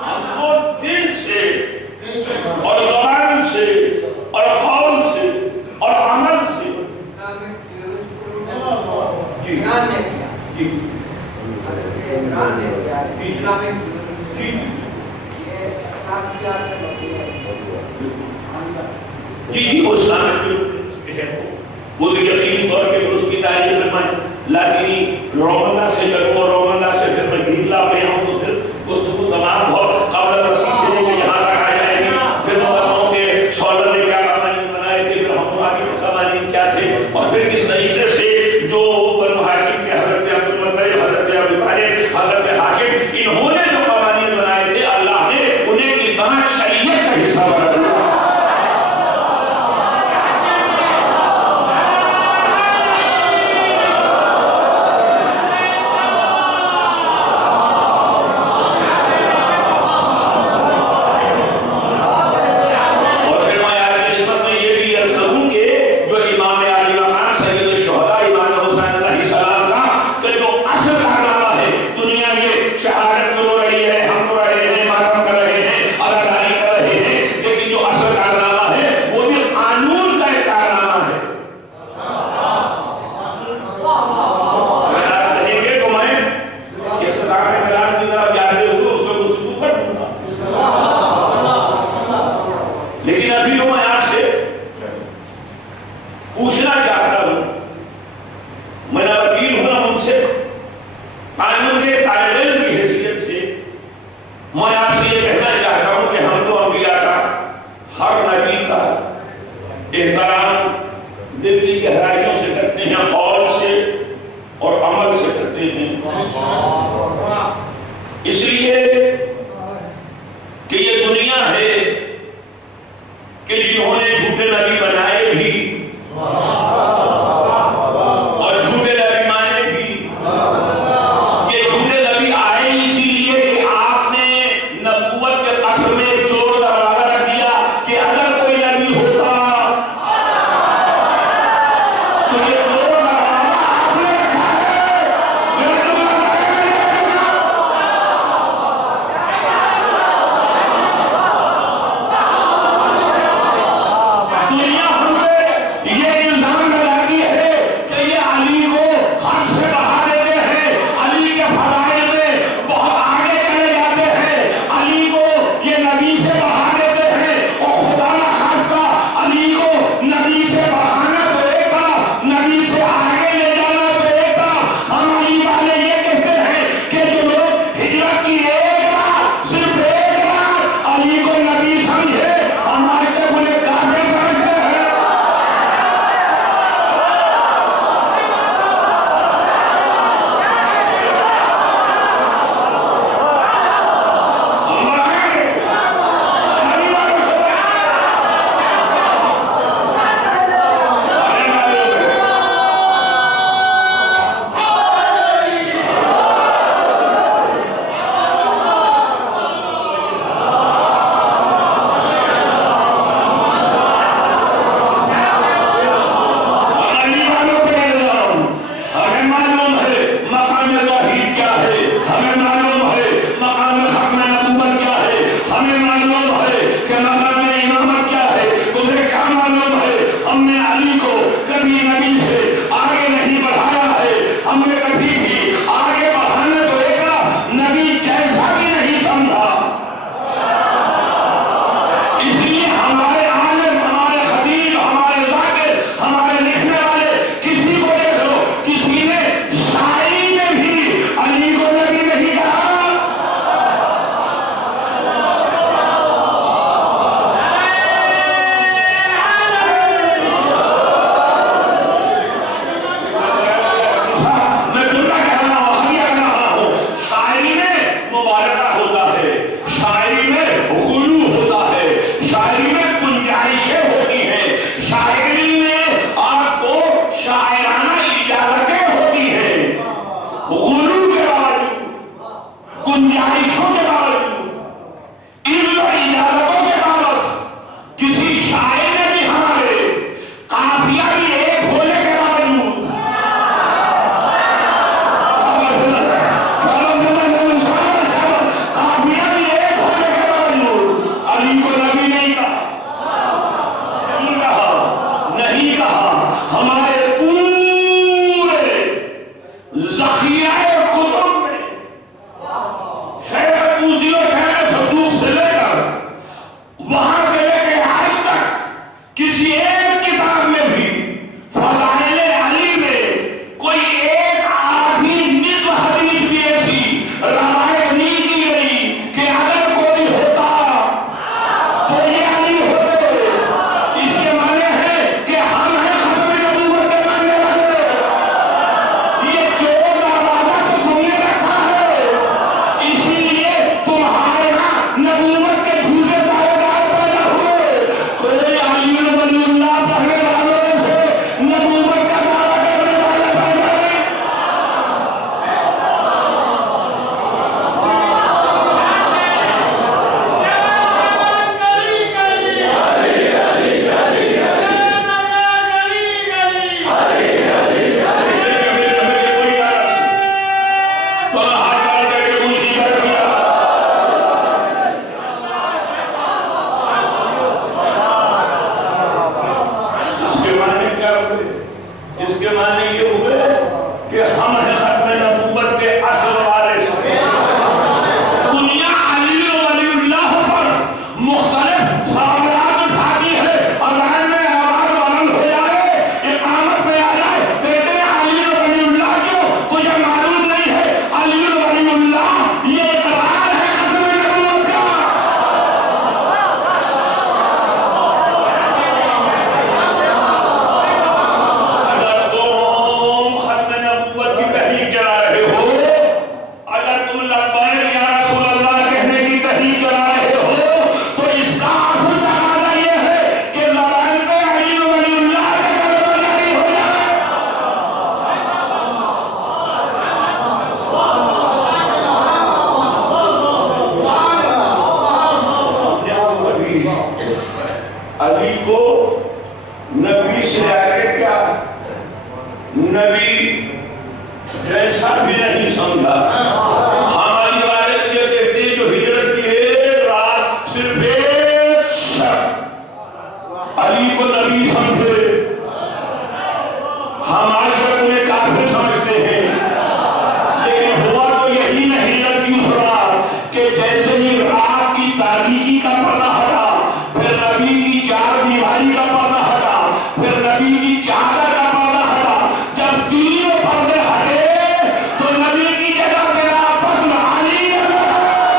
ہم کو دل سے اور زبان سے اور قول سے اور عمل سے جی وہ اسلامک ہے, وہ تو یقینی طور پہ اس کی تاریخ میں لاطینی رومن سے چلو اور رومن سے پھر میں گریلا پہ آؤں تو پھر گفتگو تمام بہت قبل رسی سے لے کے یہاں تک آ جائے گی. پھر میں بتاؤں کہ سولر نے کیا قوانین بنائے تھے, پھر حکمرانی کے قوانین کیا تھے, اور پھر کس طریقے سے جو بنو ہاشم کے حضرت عبدالمطلب, حضرت ابو طالب, حضرت ہاشم, انہوں نے جو قوانین بنائے تھے اللہ نے انہیں کس طرح شریعت کا حصہ بنا دیا. غلو کے باوجود، گنجائشوں کے باوجود، ان اجازتوں کے باوجود، کسی شاعر نے بھی ہمارے قافیہ بھی ایک ہونے کے باوجود قافیہ بھی ایک ہونے کے باوجود علی کو نبی نہیں کہا، نہیں کہا۔ ہمارے پورے ذخیرہ کتب میں شیخ طوسی و شیخ صدوق سے لے کر وہاں سے لے کے آج تک کسی ایک کتاب میں بھی فضائل علی میں کوئی ایک آدھی نصف حدیث بھی ایسی روایت نہیں کی گئی کہ اگر کوئی ہوتا تو یہ علی ہوتے۔ اس کے معنی ہے کہ ہم ہیں ختم نبوت کے ماننے والے۔ یہ چور دروازہ تو تم نے رکھا ہے، اسی لیے تمہارے یہاں نبوت کے جھوٹے دعوے دار پیدا ہوئے۔ کوئی علی ولی اللہ پڑھنے والوں میں سے نبوت کا دعویٰ کرنے والا پیدا نہیں۔ کوئی تو نہ ہاتھ ڈال کر کے کچھ نہیں کر دیا۔ اس کے معنی کیا ہوئے؟ اس کے معنی یہ ہوئے کہ ہم ہیں ختم نبوت کے اصل وارث۔ دنیا علی ولی اللہ پر مختلف سوالات اٹھاتی ہے، اذان میں آواز بلند ہو جائے، اقامت میں آ جائے، کہتے ہیں علی ولی اللہ کیوں؟ تجھے معلوم نہیں ہے علی ولی اللہ یہ اقرار ہے ختم نبوت کا۔ اگر تم ختم نبوت کی تحریک چلا رہے ہو، اگر تم لبیک یا رسول اللہ کہنے کی تحریک چلا رہے ہو، تو اس کا اصل تقاضا یہ ہے کہ زبان پہ علی ولی اللہ کا کلمہ جاری ہو جائے۔ علی کو نبی سے آگے کیا، نبی جیسا بھی نہیں سمجھا۔ ہماری والے یہ کہتے ہیں جو ہجرت کی ایک رات صرف ایک شخص علی کو نبی سمجھے، ہم آج تک انہیں کافر سمجھتے ہیں، لیکن ہوا تو یہی نہیں ہجرت کی اس رات کہ جیسے ہی رات کی تاریکی کا پردہ ہٹا، پھر نبی کی چار دیواری کا پردہ ہٹا، پھر نبی کی چادر کا پردہ ہٹا۔ جب تینوں پردے ہٹے تو نبی کی جگہ بلا پسند علی نظر آئے۔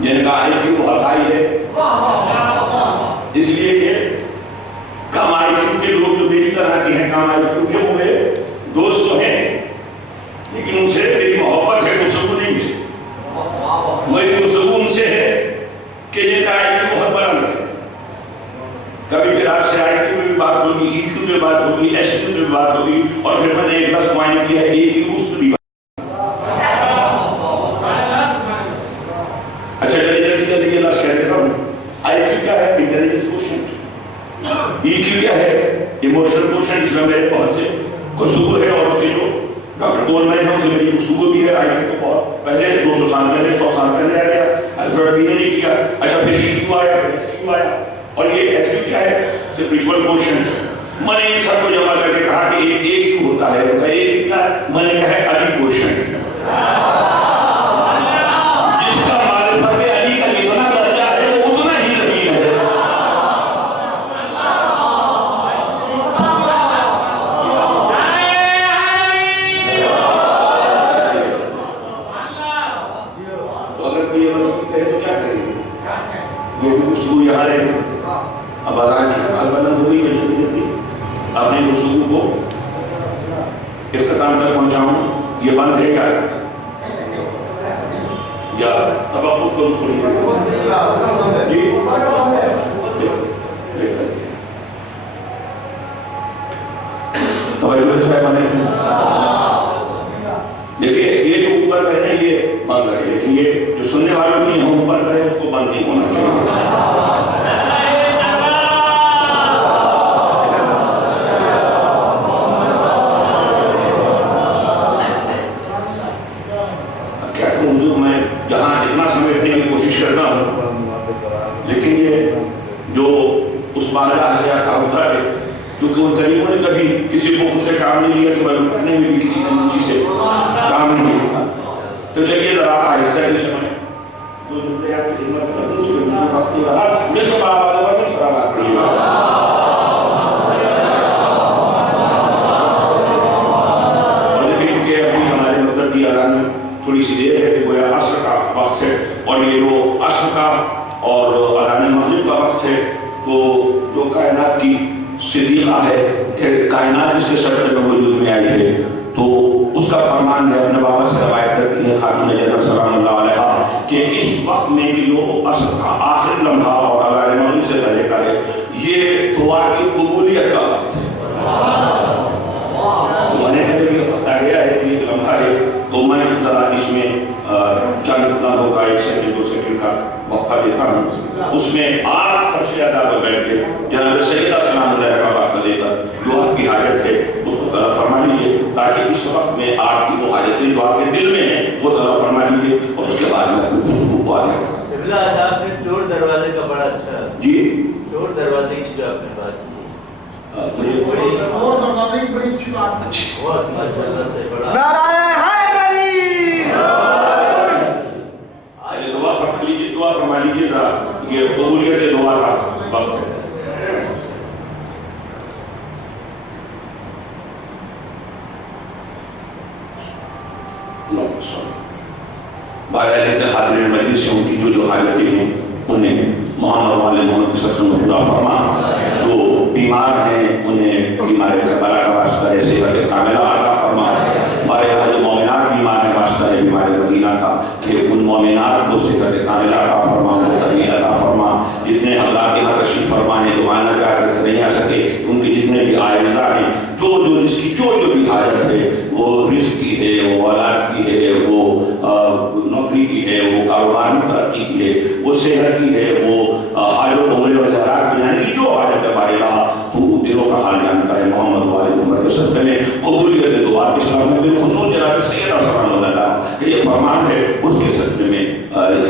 جن کا آئی کیو بہت ہائی ہے، اس لیے کہ کم آئی کیو کے لوگ جو میری طرح کے ہیں، کم آئی کیو کے ہوئے دوست تو ہیں، لیکن ان سے میری محبت ہے، گفتگو نہیں ہے۔ میری گفتگو ان سے ہے کہ جن کا آئی کیو بہت بلند ہے۔ کبھی پھر آپ سے آئی کیو میں بھی بات ہوگی، ای کیو میں بات ہوگی، ایس کیو میں بھی بات ہوگی، اور پھر میں نے ایک بس معائن کیا ہے اے کیو اس میں بھی بات EQ کیا ہے؟ ایموشنل کوشن، اس میں میرے بہت سے گفتگو ہے، اور اس کے جو ڈاکٹر گولمین ہے، اس میں میری گفتگو بھی ہے. آئی کو بہت پہلے 200 سال پہلے 100 سال پہلے آ گیا، الفریڈ بی نے نہیں کیا. اچھا پھر EQ آیا، پھر SQ آیا. اور یہ SQ کیا ہے؟ اسپرچوئل کوشن. میں نے سب کو جمع کر کے کہا کہ ایک EQ ہوتا ہے. ایک کیا ہے؟ میں نے کہا علی کوشن. جس کا معرفت علی کا جتنا درجہ ہے وہ اتنا ہی ذہین ہے. تو اگر کوئی کہے تو کیا کرے؟ یہ بھی گفتگو یہاں رہے. اب آزاد کی البلد ہوئی ہے جلدی اپنے گفتگو کو اختتام تک پہنچاؤں. یہ بند ہے یا تب آپ اس کو تھوڑی جی دیکھیے یہ جو اوپر کا ہے یہ بند رہے، لیکن یہ جو سننے والوں کی یہاں اوپر کا ہے اس کو بند نہیں ہونا چاہیے. جہاں اتنا سمیٹنے کی کوشش کرتا ہوں، لیکن یہ جو اس بارگاہ سے آتا ہوتا ہے، کیونکہ ان غریبوں نے کبھی کسی کو خود سے کام نہیں لیا، کہ معلوم کرنے میں بھی کسی نے مجھے سے کام نہیں ہوتا. تو چلیے ذرا آہستہ سے میں جو جملے آپ کی خدمت کرتا ہوں اس کے لیے وقت نہیں رہا. مجھے تو بات والا بھی سرا بات نہیں رہا. اور دیکھیں چونکہ ابھی ہمارے مطلب کی اذان میں تھوڑی سی دیر ہے کہ گویا عصر کا وقت ہے، اور یہ جو عصر کا اور اذان مغرب کا وقت ہے، تو جو کائنات کی صدیقہ ہے کہ کائنات اس کے صدر میں وجود میں آئی ہے، تو اس کا فرمان ہے، اپنے بابا سے روایت کرتی ہے خاتون جنت سلام اللہ علیہا، کہ اس وقت میں کہ جو عصر کا آخر لمحہ اور اذان مغرب سے پہلے کا ہے، یہ دعا کی قبولیت کا وقت ہے. تو میں نے کہا کہ یہ وقت آ گیا ہے کہ یہ لمحہ ہے، تو میں ذرا اس میں چند اتنا ہوگا 1 سیکنڈ 2 سیکنڈ کا وقفہ دیتا ہوں. اس میں آپ فرش ادا پر بیٹھ کے جناب سیدہ سلام اللہ کا واسطہ دے کر جو آپ کی حاجت ہے اس کو طرف فرما لیجیے، تاکہ اس وقت میں آپ کی وہ حاجتیں جو آپ کے دل میں ہیں وہ طرف فرما لیجیے، اور اس کے بعد میں وہ آگے. آپ نے چور دروازے کا بڑا اچھا جی چور دروازے کی جو آپ نے بات کی، دعا فرما لیجیے گا. یہ قبولیت دعا کا وقت ہے. بارہ جتنے حاضرین مجلس سے ان کی جو حاجتیں ہیں انہیں محمد والے محمد صلی اللہ علیہ وسلم پورا فرما. جو بیمار ہیں انہیں بیمار کربلا کا واسطہ ہے صحت کاملہ عطا فرما. ہمارے جو مومنات بیمار ہیں واسطہ ہے بیمار مدینہ کا، کہ ان مومنات کو صحت کاملہ عطا فرما، ان کو تربیت عطا فرما. جتنے حضرات یہاں تشریف فرما ہیں جو آنا چاہ کر نہیں آ سکے، ان کی جتنے بھی عائزہ ہیں، جو جس کی جو بھی حاجت ہے، وہ رزق کی ہے، وہ اولاد کی ہے، وہ نوکری کی ہے، وہ کاروبار میں ترقی کی ہے، وہ صحت کی ہے، وہ حاجت عمرے اور زیارات بجانے کی جو حاجت ہے بارے رہا، تو دلوں کا حال جانتا ہے. محمد والے محمد کے صدقے میں قبولیت دعا اسلام میں بالخصوص جناب سیدہ سلام اللہ کہ یہ فرمان ہے، اس کے صدقے میں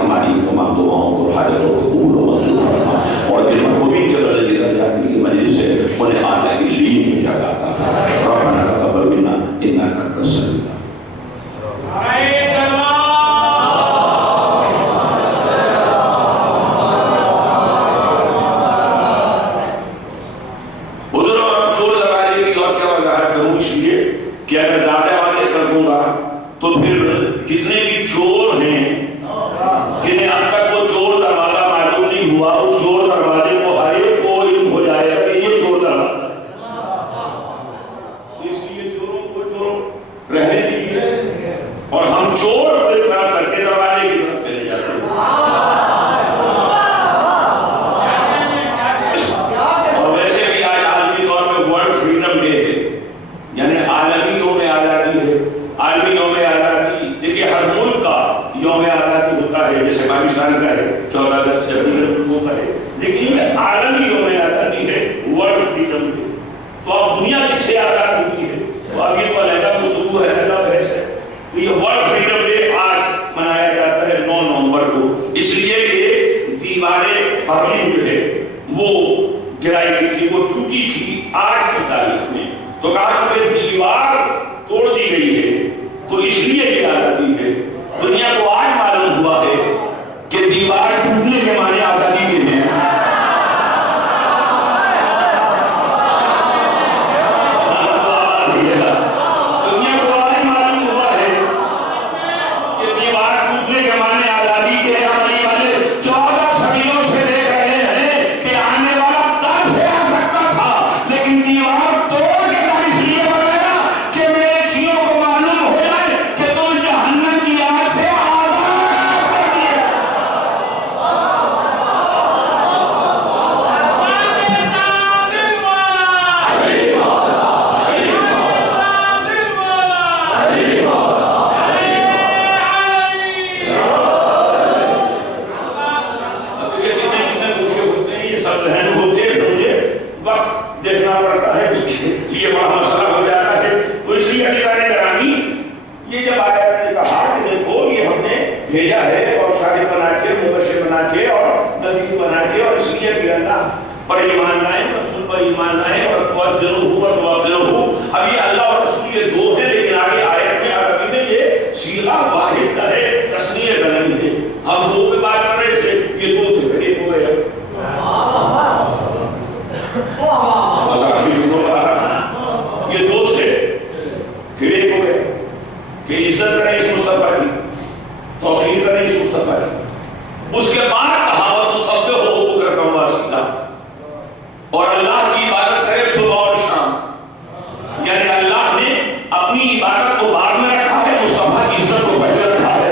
ہماری تمام دعاؤں کو حاجتوں کو قبول و منظور فرما، اور دل مرحومین کے درجے درجات کی مجلس سے انہیں آنے کی لین میں جگہ عطا فرما. ربنا تقبل منا انک انت السمیع العلیم. کہ اگر زیادہ واضح کر دوں گا تو پھر جتنے بھی چور ہیں جنہیں اب تک وہ چور دروازہ معلوم نہیں ہوا، اس چور دروازے کو ہر ایک کو علم ہو جائے گا کہ یہ چور دروازہ ہے. اس لیے چوروں کو چور رہنے دیجیے، اور ہم چور کو اطلاع کر کے دروازے کی طرف چلے جاتے ہیں. اور ویسے بھی آج عالمی طور پہ ورلڈ فریڈم ڈے ہے، یعنی عالمی یوم آزادی ہے. عالمی یوم آزادی دیکھیے ہر ملک کا یوم آزادی ہوتا ہے، جیسے پاکستان کا ہے 14 اگست سے، اپنی ملکوں کا ہے، لیکن یہ عالمی یوم آزادی ہے، ورلڈ فریڈم ڈے. تو اب دنیا کس سے آزاد ہوئی ہے؟ تو اب یہ تو علیحدہ گفتگو ہے، علیحدہ بحث ہے. تو یہ ورلڈ فریڈم ڈے آج منایا جاتا ہے 9 نومبر کو، اس لیے کہ دیواریں فرنگ جو ہے وہ گرائی گئی تھی، وہ ٹوٹی تھی آج کی تاریخ میں. تو کہا کہ دیوار توڑ دی گئی ہے تو اس لیے یہ آزادی ہے. دنیا کو آج معلوم ہوا ہے کہ دیوار ٹوٹنے کے معنی آزادی کے ہیں. دنیا کو آج معلوم ہوا ہے کہ دیوار ٹوٹنے کے معنی آزادی کے ہیں. ہماری والے 14 صدیوں سے دیکھ رہے ہیں کہ آنے والا در سے آ سکتا تھا، لیکن دیوار توڑ کے در اس لیے بنایا کہ میرے چیزوں کو معلوم ہو جائے کہ تم جہنم کی آگ سے آزاد کر دیے. دیکھنا پڑتا ہے، یہ بڑا مسئلہ ہو جاتا ہے. تو اس لیے عزیزان گرامی، یہ جب آیت نے کہا کہ دیکھو یہ ہم نے بھیجا ہے اور شاہد بنا کے، مبشر بنا کے اور نذیر بنا کے، اور اس لیے کہ اللہ پر ایمان لائیں، رسول پر ایمان لائیں اور توجہ اور توجہ. اب یہ اللہ اور رسول یہ دو ہیں، لیکن آگے آیت میں عربی میں یہ صیغہ واحد کا ہے، تثنیہ کا نہیں ہے. ہم دو پہ بات کر رہے تھے، یہ دو سے پھر ایک ہو گیا. یہ دو سے پھر ایک ہو گئے کہ عزت کریں اس مصطفیٰ کی، توقیر کریں اس مصطفیٰ کی. اس کے بعد کہا وَتُسَبِّحُهُ بُكْرَةً وَأَصِيلًا، اور اللہ کی عبادت کرے صبح اور شام. یعنی اللہ نے اپنی عبادت کو بعد میں رکھا ہے، مصطفیٰ کی عزت کو پہلے رکھا ہے.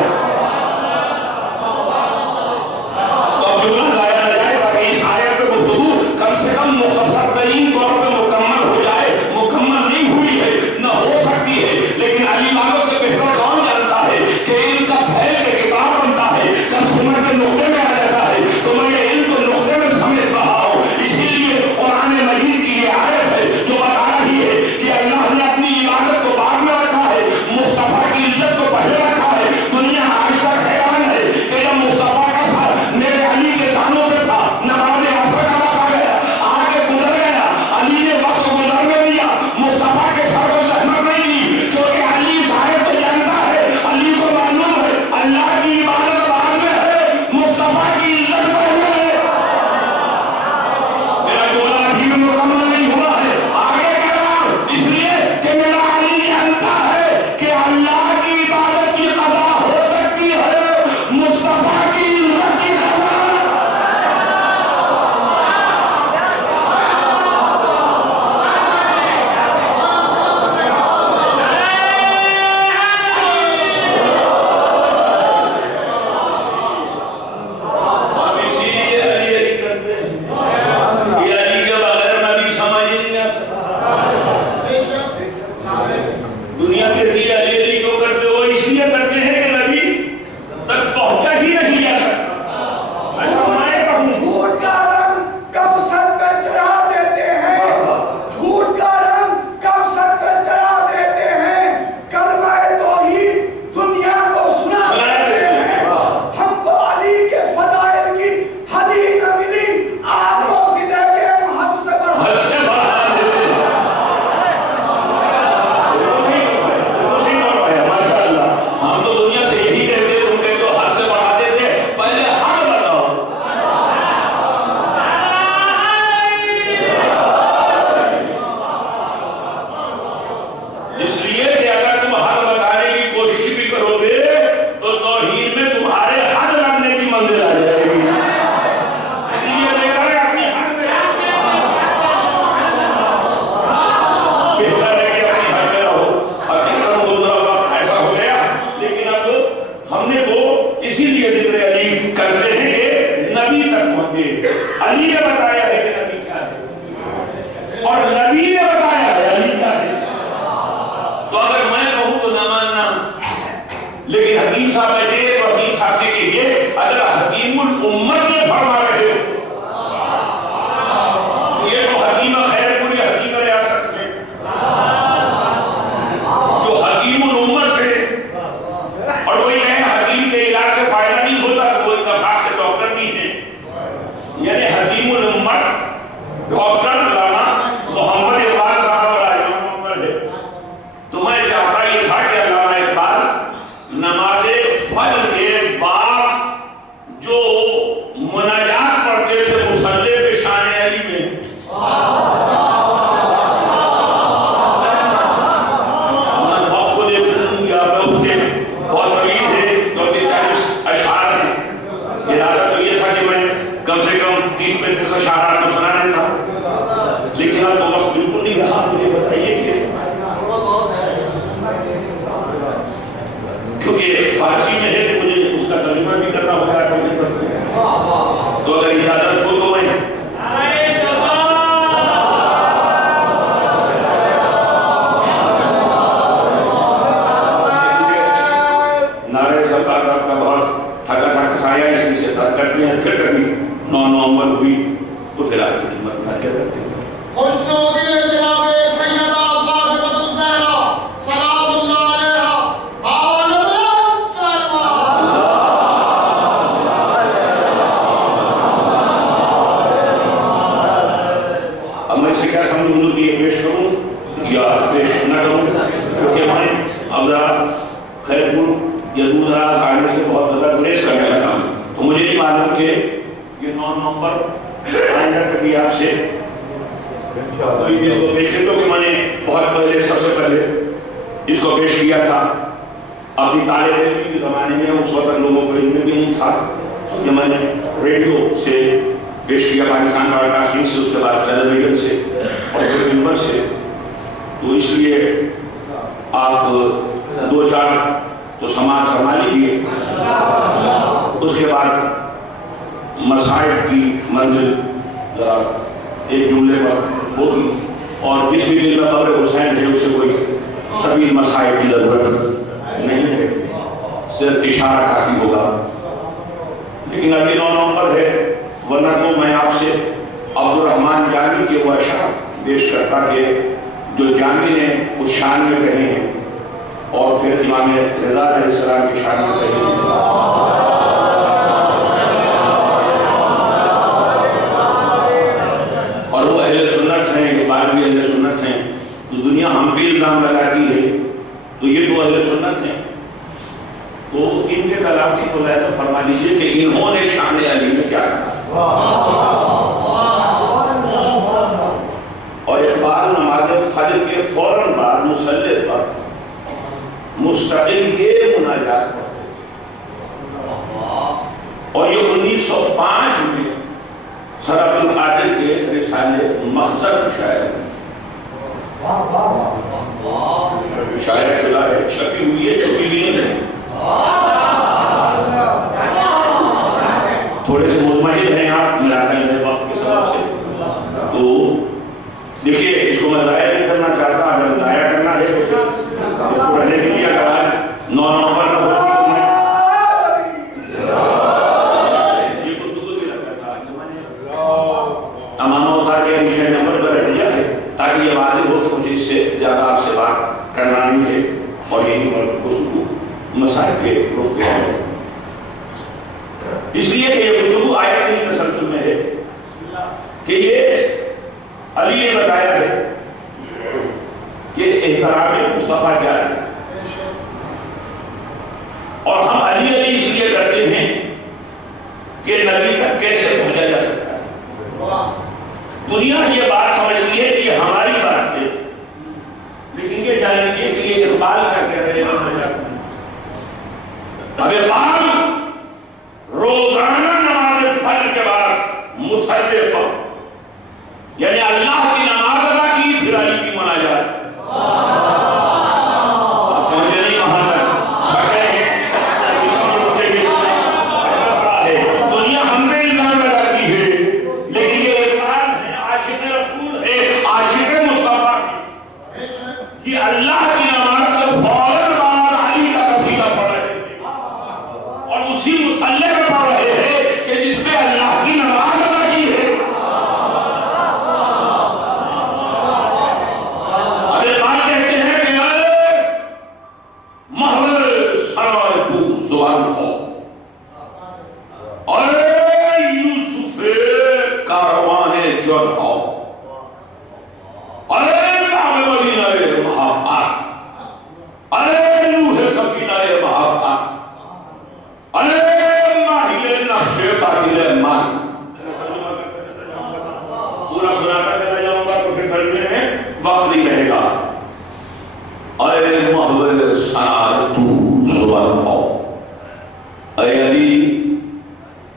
تو اب جملہ ضائع نہ جائے تاکہ اس آیت پہ گفتگو کم سے کم مختصر ترین طور پہ مکمل ہو جائے. مکمل نہیں ہوئی ہے، نہ ہو سکتی ہے، لیکن علی والوں سے بہتر کون جانتا ہے کہ ان کا پھیل کے کتاب بنتا ہے، کم سمجھ کے نقطے میں آ جاتا ہے. تو میں یہ علم کو نقطے میں سمجھ رہا ہوں. اسی لیے قرآن مجید کی یہ آیت ہے جو بتا رہی ہے کہ اللہ نے اپنی عبادت کو بعد میں رکھا ہے، مصطفیٰ کی عزت کو پہلے رکھا ہے. دنیا آج تک حیران ہے کہ جب مصطفیٰ کا سر میرے علی کے کانوں پہ تھا، نماز عصر کا وقت آ گیا، آگے گزر گیا، علی نے وقت گزرنے دیا، مصطفیٰ کے سر کو زحمت نہیں دی، کیونکہ علی صاحب کو جانتا ہے، علی کو معلوم ہے اللہ کی عبادت بعد میں ہے، مصطفیٰ کی عزت پہلے ہے. میرا جملہ ابھی بھی مکمل نہیں ہوا ہے، آگے کہہ رہا ہوں اس لیے کہ میرا علی جانتا ہے کہ اللہ کی عبادت کی قضا ہو سکتی ہے، مصطفیٰ کی عزت کی قضا. اب اسی لیے علی علی کرتے ہیں. یہ علی کے بغیر نبی سمجھ ہی نہیں آ سکتا. دنیا کے لیے علی علی کیوں کرتے ہو؟ اس لیے کرتے ہیں کہ نبی تک پہنچا ہی نہیں جا سکتا. میں کہوں جھوٹ کا رنگ کب سر پہ چڑھا دیتے ہیں، جھوٹ کا رنگ کب سر پہ چڑھا دیتے ہیں، کلمہ توحید دنیا کو سنا دیتے ہیں. ہم کو علی کے فضائل کی حدیث نہ ملی، آپ کو سیدھے کے ہم حد سے بڑھا حد سے بڑھا دیتے ہیں. ماشاء اللہ، ہم تو دنیا سے یہی کہتے ہیں، تم کہتے ہو حد سے بڑھا دیتے ہیں. پہلے حد بتاؤ. اس لیے کہ اگر تم حد بتانے کی کوشش بھی کرو گے تو توحید میں تمہارے حد لگنے کی منزل آ جائے گی. اس لیے بہتر ہے اپنی حد میں بہتر ہے کہ اپنی حد میں رہو. حقیقت گزرا وقت ایسا ہو گیا، لیکن اب ہم نے وہ اسی لیے ذکر علی کرتے ہیں کہ نبی تک پہنچے. علی نے بتایا ہے کہ نبی کیا ہے، اور نبی نے بتایا ہے علی کیا ہے. تو اگر میں کہوں تو نہ ماننا، لیکن حکیم صاحب بیٹھے اور حکیم صاحب سے کہیے اگر حکیم الامت نے فرما رہے ہو جو مناجات پڑھتے تھے مصلی پہ شان علی میں، آپ کو دیکھوں گا میں اس کے بہت قریب ہے 40 اشعار ہیں. ارادہ تو یہ تھا کہ میں کم سے کم 30-35 اشعار آپ کو سنا دیتا، لیکن اب تو وقت بالکل نہیں رہا. مجھے بتائیے کہ کیونکہ فارسی میں ہے کہ مجھے اس کا ترجمہ بھی کرنا ہوتا ہے، تو اگر اجازت ہو تو میں نعرہ سرکار آپ کا بہت تھکا تھا کھایا، اس لیے سے ترک کرتے ہیں. پھر کبھی 9 نومبر ہوئی تو پھر آپ کی خدمت میں کیا کرتے ہیں. اس کو پیش کیا تھا اپنی طالب علمی کے زمانے میں. اس وقت لوگوں کو علم بھی نہیں تھا. یہ میں نے ریڈیو سے پیش کیا، پاکستان براڈ کاسٹنگ سے، اس کے بعد ٹیلی ویژن سے اور پھر ممبر سے. تو اس لیے آپ 2-4 تو سماعت فرما لیجیے. اس کے بعد مسائل کی منزل ذرا ایک جملے پر ہوگی، اور جس بھی دل میں قبر حسین ہے اسے کوئی طویل مسائل کی ضرورت نہیں ہے، صرف اشارہ کافی ہوگا. لیکن ابھی 9 نومبر ہے، ورنہ تو میں آپ سے عبد الرحمن جامی کے وہ اشعار پیش کرتا کہ جو جامی نے اس شان میں کہے ہیں اور پھر امام رضا علیہ السلام کی شان میں کہے ہیں. اور وہ اہل سنت ہیں، یہ بعد بھی اہل سنت ہیں. تو دنیا ہم بھی الزام لگاتی ہے تو یہ تو اہل سنت ہیں. تو ان کے کلام کی تو فرما لیجیے کہ انہوں نے شان علی میں کیا کہا. اور اقبال نماز فجر کے فوراً بعد مصلی پر مستقل یہ مناجات پڑھتے اور یہ 1905 میں سر عبد القادر کے رسالے مخزن شاعر شاعر شدہ ہے، چھپی ہوئی ہے، چھپی بھی نہیں ہے. تھوڑے سے مزمحل ہیں آپ میرا خیال ہے وقت کے سبب سے. تو دیکھیے اس کو میں ضائع نہیں کرنا چاہتا. اگر ضائع کرنا ہے تو اس کو رہنے کے لیے اگر 9 نومبر نہ ہوتی تو میں یہ گفتگو بھی رکھا تھا کہ میں نے امانہ اتار کے مجھے نمبر پر رکھ دیا ہے تاکہ یہ واضح ہو کہ مجھے اس سے زیادہ آپ سے بات کرنا نہیں ہے اور یہی پر گفتگو مسائل کے رخ پہ ہے. اس لیے کہ یہ گفتگو آیت ہی تسلسل میں ہے کہ یہ علی نے بتایا ہے کہ احترام مصطفیٰ کیا ہے، اور ہم علی علی اس لیے کرتے ہیں کہ نبی تک کیسے پہنچا جا سکتا ہے. دنیا یہ بات سمجھتی ہے کہ یہ ہماری بات ہے، لیکن یہ جانیں گے کہ یہ اقبال کیا کہہ رہے ہیں. اب اقبال روزانہ نماز فجر کے بعد مصلی پر یعنی اللہ کی نماز ادا کی، پھر علی کی مناجات. مجھے نہیں کہا دنیا ہم میں الزام لگاتی ہے، لیکن یہ اقبال ہے، عاشق رسول ہے، عاشق مصطفیٰ کہ اللہ کی نماز کے فوراً بعد علی کا قصیدہ پڑھ رہے ہیں اور اسی مصلی میں پڑھ رہے ہیں کہ جس میں اللہ کی نماز ادا کی ہے. ارے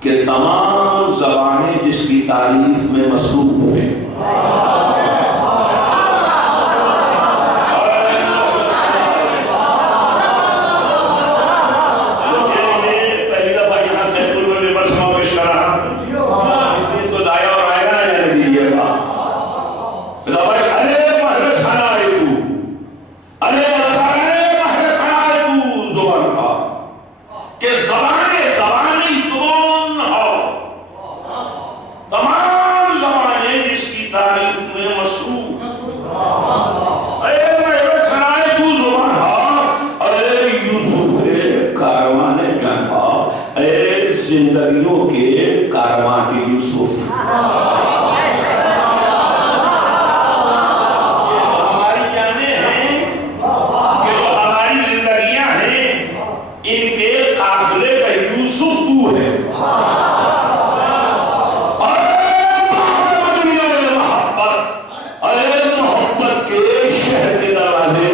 کہ تمام زبانیں جس کی تعریف میں مصروف ہیں، زندگیوں کے کاروان کے یوسف، ہماری جانیں ہیں کہ جو ہماری زندگیاں ہیں ان کے قافلے کا یوسف تو ہے۔ محبت کے شہر کے دروازے،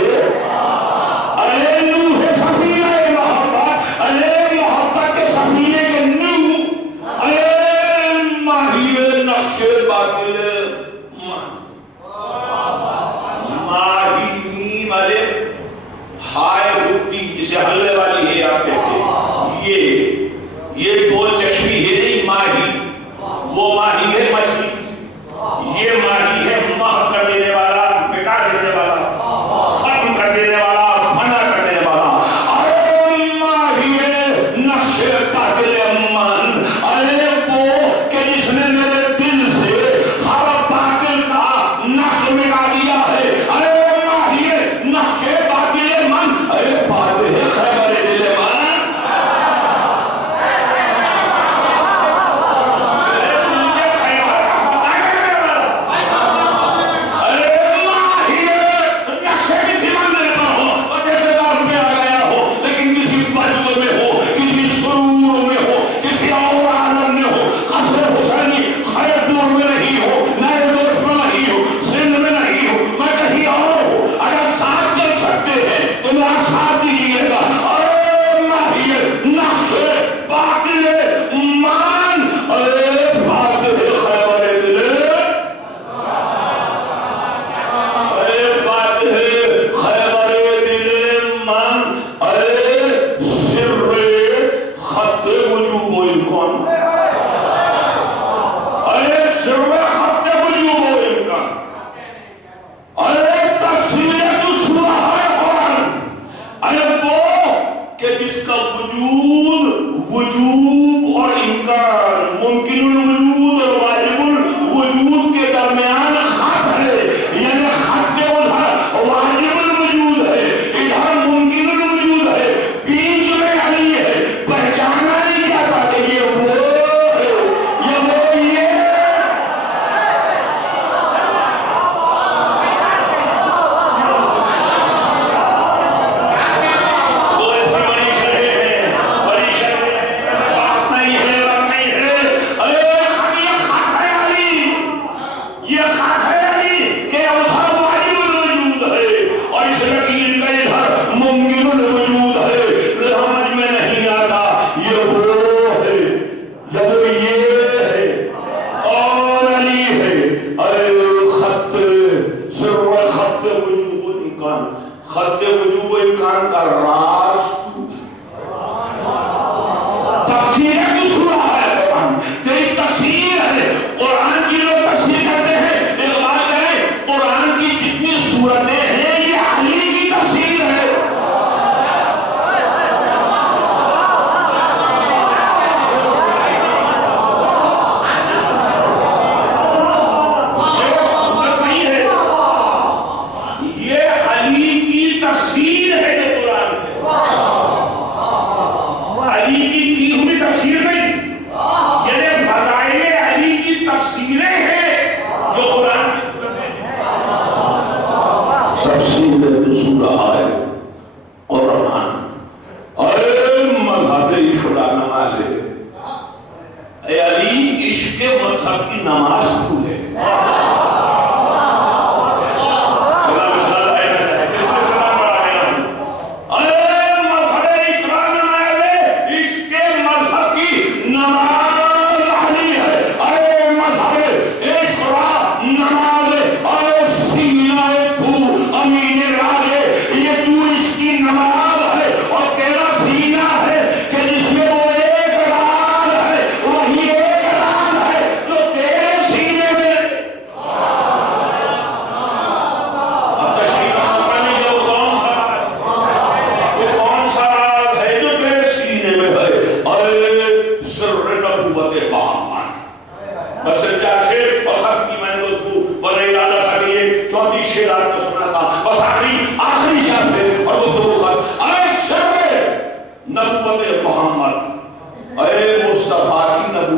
جسے حلے والی ہے آپ کہتے ہیں، یہ دو چشمی ہے نہیں ماہی، وہ ماہی ہے مچھلی، یہ ماہی ہے ماہ کر دینے والا، مٹا دینے والا، ختم کر دینے والا، فنا کر دینے والا۔ ارے ماہی ہے نقش باطل من، ارے وہ کہ جس نے میرے دل سے ہر باطل کا نقش مٹا دیا ہے، ارے ماہی ہے نقش باطل من، ارے خیبر دل من، وجوب اور امکان، ممکن الوجود اور واجب الوجود کے درمیان خط ہے، یعنی خط کے ادھر واجب الوجود ہے، ادھر ممکن الوجود ہے، بیچ میں علی ہے، پہچانا نہیں جاتا کہ یہ وہ ہے یا وہ یہ۔ خط وجوب امکان کا راز تفسیر کس ہوا ہے؟ قرآن تیری تفسیر ہے، قرآن کی لوگ تفسیر کرتے ہیں، ایک بات ہے قرآن کی جتنی صورتیں ہیں یہ علی کی تفسیر ہے۔ عشق مذہب کی نماز تو ہے، مذہب اسلام عشق مذہب کی نماز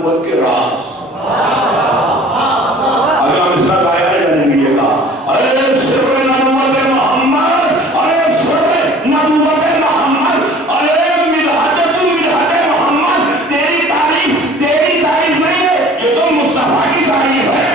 نبوت کے راز. اگلا مصرع گایا ہے جانے لیجیے گا. ارے سر نبوت محمد، ارے سر نبوت محمد، ارے مدحت محمد. تیری تعریف نہیں ہے، یہ تو مصطفیٰ کی تعریف ہے.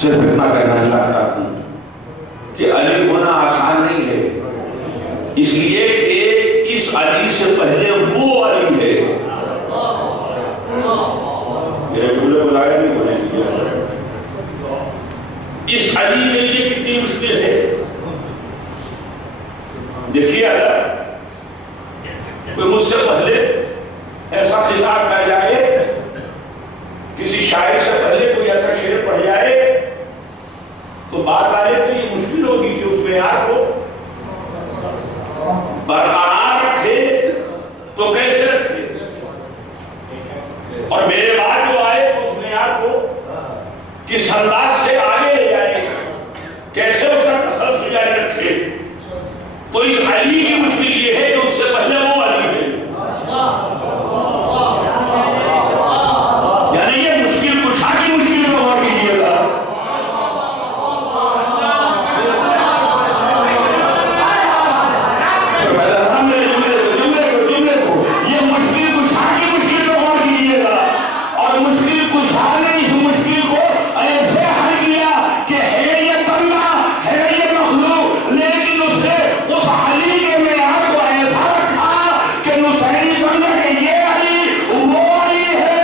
صرف اتنا کہنا چاہتا ہوں کہ علی ہونا آسان نہیں ہے، اس لیے کہ اس علی سے پہلے وہ علی ہے. میرے جملے کو ضائع نہیں ہونے دیجیے. اس علی کے لیے کتنی مشکل ہے. دیکھیے اگر کوئی مجھ سے پہلے ایسا خطاب کر جائے، کسی شاعر سے پہلے کوئی ایسا شعر پڑھ جائے، تو بات والے کو یہ مشکل ہوگی کہ اس معیار کو برقرار رکھے تو کیسے رکھے، اور میرے بعد جو آئے تو اس معیار کو کس انداز سے آگے لے جائے، کیسے اس کا تسلسل جاری رکھے. تو اس علی کی مشکل یہ ہے کہ اس سے پہلے وہ علی ہے. یعنی یہ مشکل کشا کی مشکل میں غور کیجیے گا. یہ مشکل کشا کی مشکل میں غور کیجیے گا، اور مشکل کشا نے اس مشکل کو ایسے حل کیا کہ ہے یہ بندہ، ہے یہ مخلوق، لیکن اس نے اس علی کے معیار کو ایسا رکھا کہ نصیری سمجھا کہ یہ علی وہ علی ہے.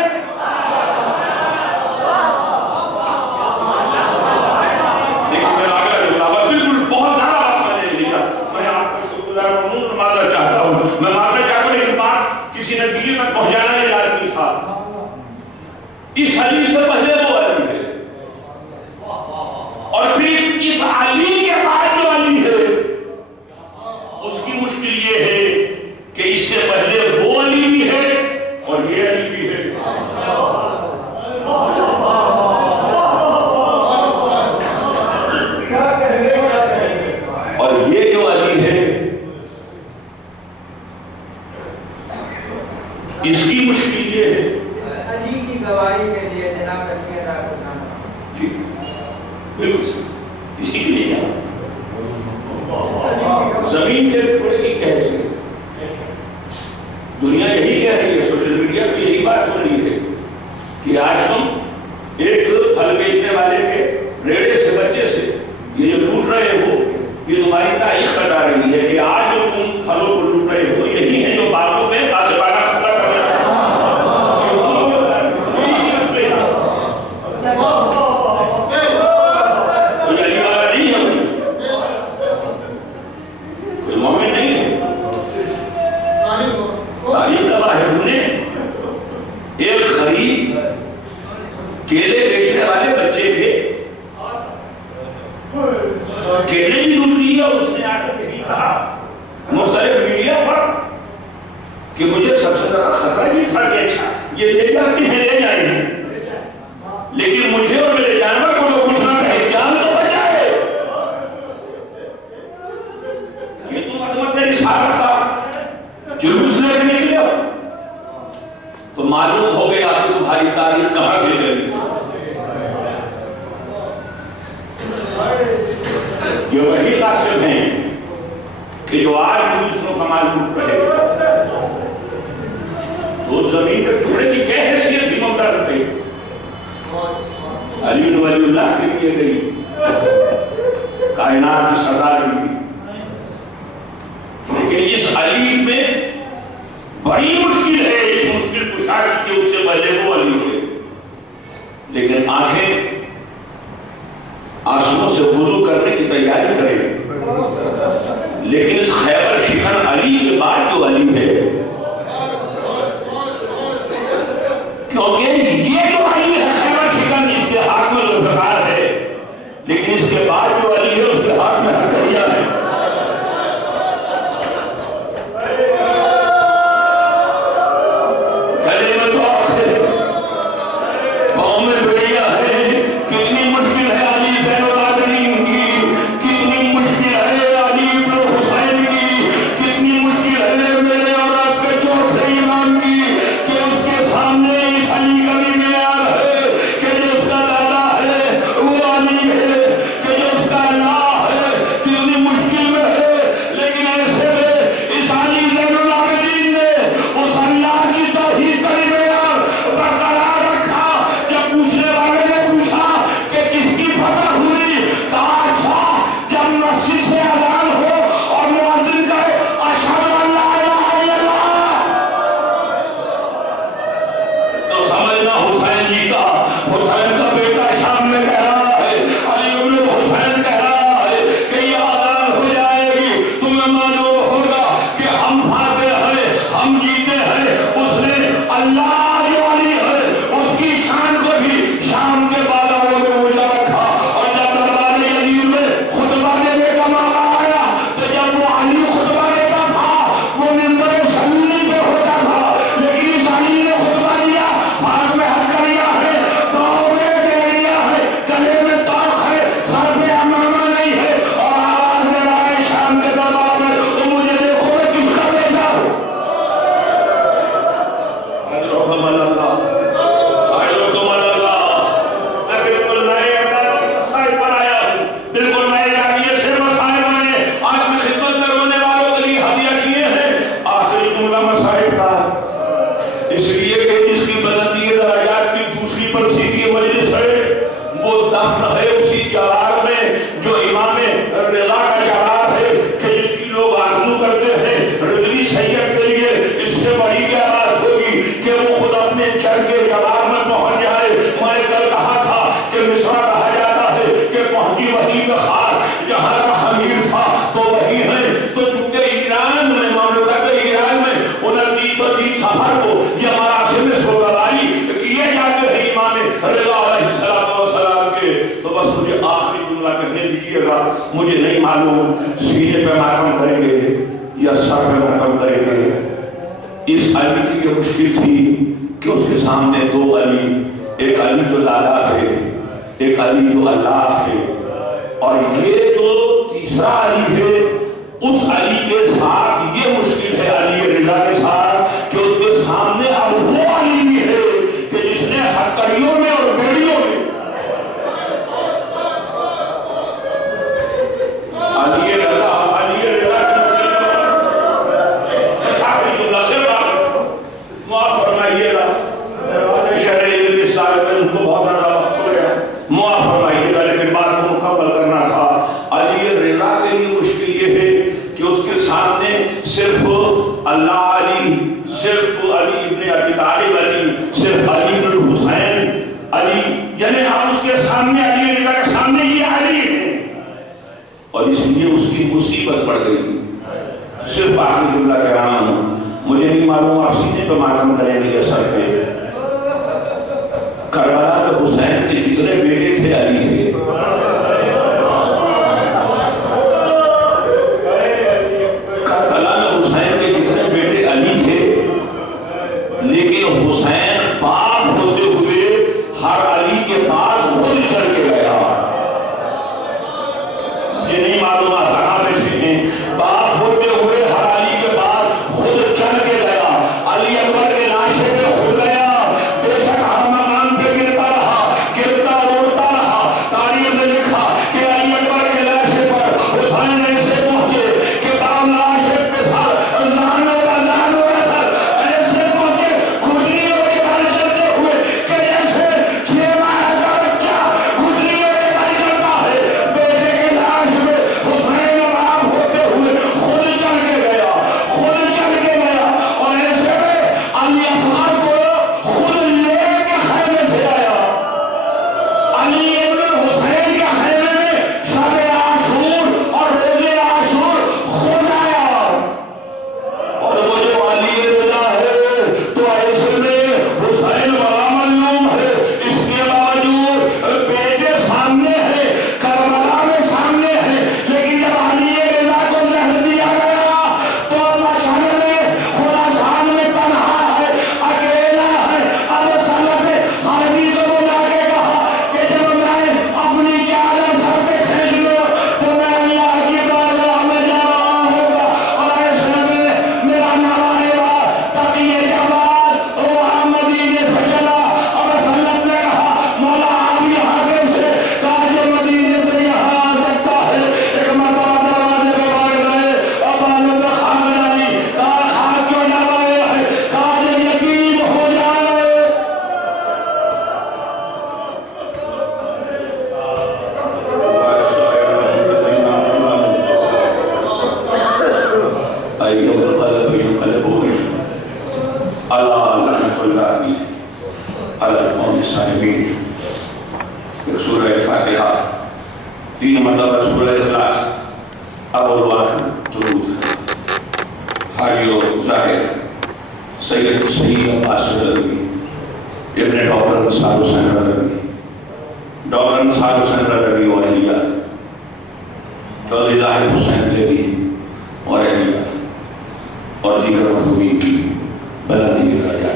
لیکن میں آگے بالکل بہت زیادہ بات میں نے لکھا، میں آپ کا شکر گزار ماننا چاہتا ہوں، میں ماننا چاہتا ہوں، لیکن بات کسی نتیجے تک پہنچانا ہی لازمی تھا. اس علی سے پہلے وہ علی ہے، اور پھر اس علی کے بعد جو علی ہے اس کی مشکل یہ ہے کہ اس سے پہلے وہ علی بھی ہے اور یہ علی بھی ہے. اور یہ جو علی ہے اس کی مشکل یہ ہے. علی کی گواہی کے لیے جناب رضی اللہ عنہ جی بالکل اسی کے لیے زمین کے ٹکڑے کی کیا حیثیت؟ دنیا یہی کہہ رہی ہے، سوشل میڈیا پہ یہی بات ہو رہی ہے کہ آج تم ایک پھل بیچنے والے کے ریڑے سے بچے سے یہ جو لوٹ رہے ہو، یہ تمہاری تاریخ بتا رہی ہے کہ آج جو تم پھلوں کو لوٹ رہے ہو یہی ہے جو باتوں میں قاصبانہ قتل کر رہے ہیں. ایک خرید کیلے بیچنے والے بچے کے کیلے بھی لوٹ لیے، اور اس نے آ کر یہی کہا مختلف میڈیا پر کہ مجھے سب سے زیادہ خطرہ یہ تھا کہ اچھا یہ لے جاتے ہیں لے جائیں گے، لیکن مجھے اور میرے جانور کو جو کچھ نہ کہے جان تو بچ جائے. یہ تو مطلب رسالت کا جلوس لے کے نکلے ہو تو معلوم ہو گیا کہ تمہاری تاریخ کہاں سے چلی. یہ وہی قاصد ہیں کہ جو آج دوسروں کا مال لوٹ رہے تو زمین کے ٹکڑے کی کیا حیثیت تھی مولا پہ؟ علی ولی اللہ کے لیے گئی، کائنات کی سردار بھی، لیکن اس علی میں بڑی مشکل ہے. اس مشکل کشا کی کہ اس سے پہلے وہ علی ہے، لیکن آنکھیں آنسوؤں سے وضو کرنے کی تیاری کریں، لیکن اس خیبر شکن علی کے بعد جو علی ہے، کیونکہ یہ جو علی ہے خیبر شکن اس کے ہاتھ میں ذوالفقار ہے، لیکن اس کے بعد جو علی ہے اس کے ہاتھ میں حقیہ ہے. کتنی مشکل ہے علی ابن حسین کی، کتنی دفن ہے اسی جوار میں جو امام رضا کا جوار ہے کہ جس کی لوگ آرزو کرتے ہیں رضوی سید کے لیے، اس سے بڑی کیا بات ہوگی کہ وہ خود اپنے چڑھ کے جوار میں پہنچ جائے۔ میں نے کل کہا تھا کہ مصرع کہا جاتا ہے کہ پہنچی وہی میں خار، جہاں کا خمیر تھا تو وہی ہے۔ تو چونکہ ایران میں، مملکت ایران میں 2930 سفر کو یہ مراسم سوگواری کیے جاتے ہیں امام رضا علیہ السلام کے۔ تو بس مجھے آخری جملہ کہنے دیجیے گا، مجھے نہیں معلوم سینے پہ ماتم کریں گے یا سر پہ ماتم کریں گے۔ اس علی کی یہ مشکل تھی کہ اس کے سامنے دو علی، ایک علی جو لالا ہے، ایک علی جو اللہ ہے، اور یہ جو تیسرا علی ہے اس علی کے ساتھ یہ مشکل ہے علی رضا کے ساتھ کہ اس کے سامنے اب وہ علی بھی ہے کہ جس نے ہتھکڑیوں میں اور بیڑیوں میں علی رضا معاف فرمائیے گا، شہر اسلام میں ان کو بہت زیادہ وقت ہو گیا، معاف فرمائیے گا، لیکن بات کو مکمل کرنا تھا۔ علی رضا کے لیے مشکل یہ ہے کہ اس کے سامنے صرف اللہ علی، صرف علی ابن ابی طالب علی، صرف علی ابن الحسین علی، یعنی آپ اس کے سامنے علی رضا کے سامنے یہ علی ہے، اور اس لیے اس کی مصیبت بڑھ گئی۔ صرف آخری جملہ کہہ رہا ہوں، مجھے نہیں معلوم آپ سینے پہ ماتم کریں گے سر پہ۔ کربلا میں حسین کے جتنے بیٹے تھے علی سے، کربلا میں حسین کے جتنے بیٹے علی تھے، لیکن حسین باپ ہوتے ہوئے ہر علی کے پاس خود چل کے گیا۔ یہ نہیں معلوم آپ کہاں بیٹھے ہیں، باپ ہوتے ہوئے ہر علی کے پاس خود چل کے گیا۔ علی اکبر کے لاشے پہ خود گیا، بے شک ہر مقام پہ گرتا رہا، گرتا روڑتا رہا۔ تاریخ نے لکھا کہ علی اکبر کے لاشے پر حسین ایسے پہنچے کہ بام لاشے پہ سر لانوں کا سر ایسے پہنچے، گھٹنیوں کے بل چلتے ہوئے کہ جیسے 6 ماہ کا بچہ گھٹنیوں کے بل چلتا ہے۔ بیٹے کے لاش میں حسین باپ ہوتے ہوئے خود چل کے گیا، خود چل کے گیا، اور ایسے میں علی اصغر کو خود لے کے خیمے سے آیا۔ علی ابن حسین کے خیمے میں شب عاشور اور روز عاشور خود آیا، اور وہ جو علی رضا ہے تو ایسے میں حسین بڑا معلوم ہے، اس کے باوجود بیٹے سامنے ہیں، کربلا میں سامنے ہیں، لیکن جب علی رضا کو زہر دیا گیا تو مچھر میں خراسان میں تنہا ہے، اکیلا ہے۔ اب سلط حربی کو بلا کے کہا کہ جب میں اپنی چادر سر پہ کھینچ لوں تو میں اللہ کی بارگاہ میں جا رہا ہوگا، اور ایسے میں میرا نوائبہ تقی جمال وہاں مدینے سے چلا۔ اب سلط نے کہا مولا آپ یہاں کیسے؟ کہا جو مدینے سے یہاں آ سکتا ہے۔ ایک مرتبہ دروازے پہ بیٹھ گئے اور بالوں پہ خاک ڈالی، کہا خاک کیوں ڈالے ہے؟ کہا جو یتیم ہو جائے۔ أيها القلب ينقلبون على لعنة الله على القوم الظالمين۔ سورہ فاتحہ 3 مرتبہ سورہ اخلاص، اول واخر درود۔ حاجی و ظاہر سید عباس رضوی، ابن ڈاکٹر نثار حسین رضوی، ڈاکٹر نثار حسین رضوی و اہلیہ، چودھری ظاہر حسین زیدی اور اہلیہ، اور دیگر مرحومین کی بلندی درجات۔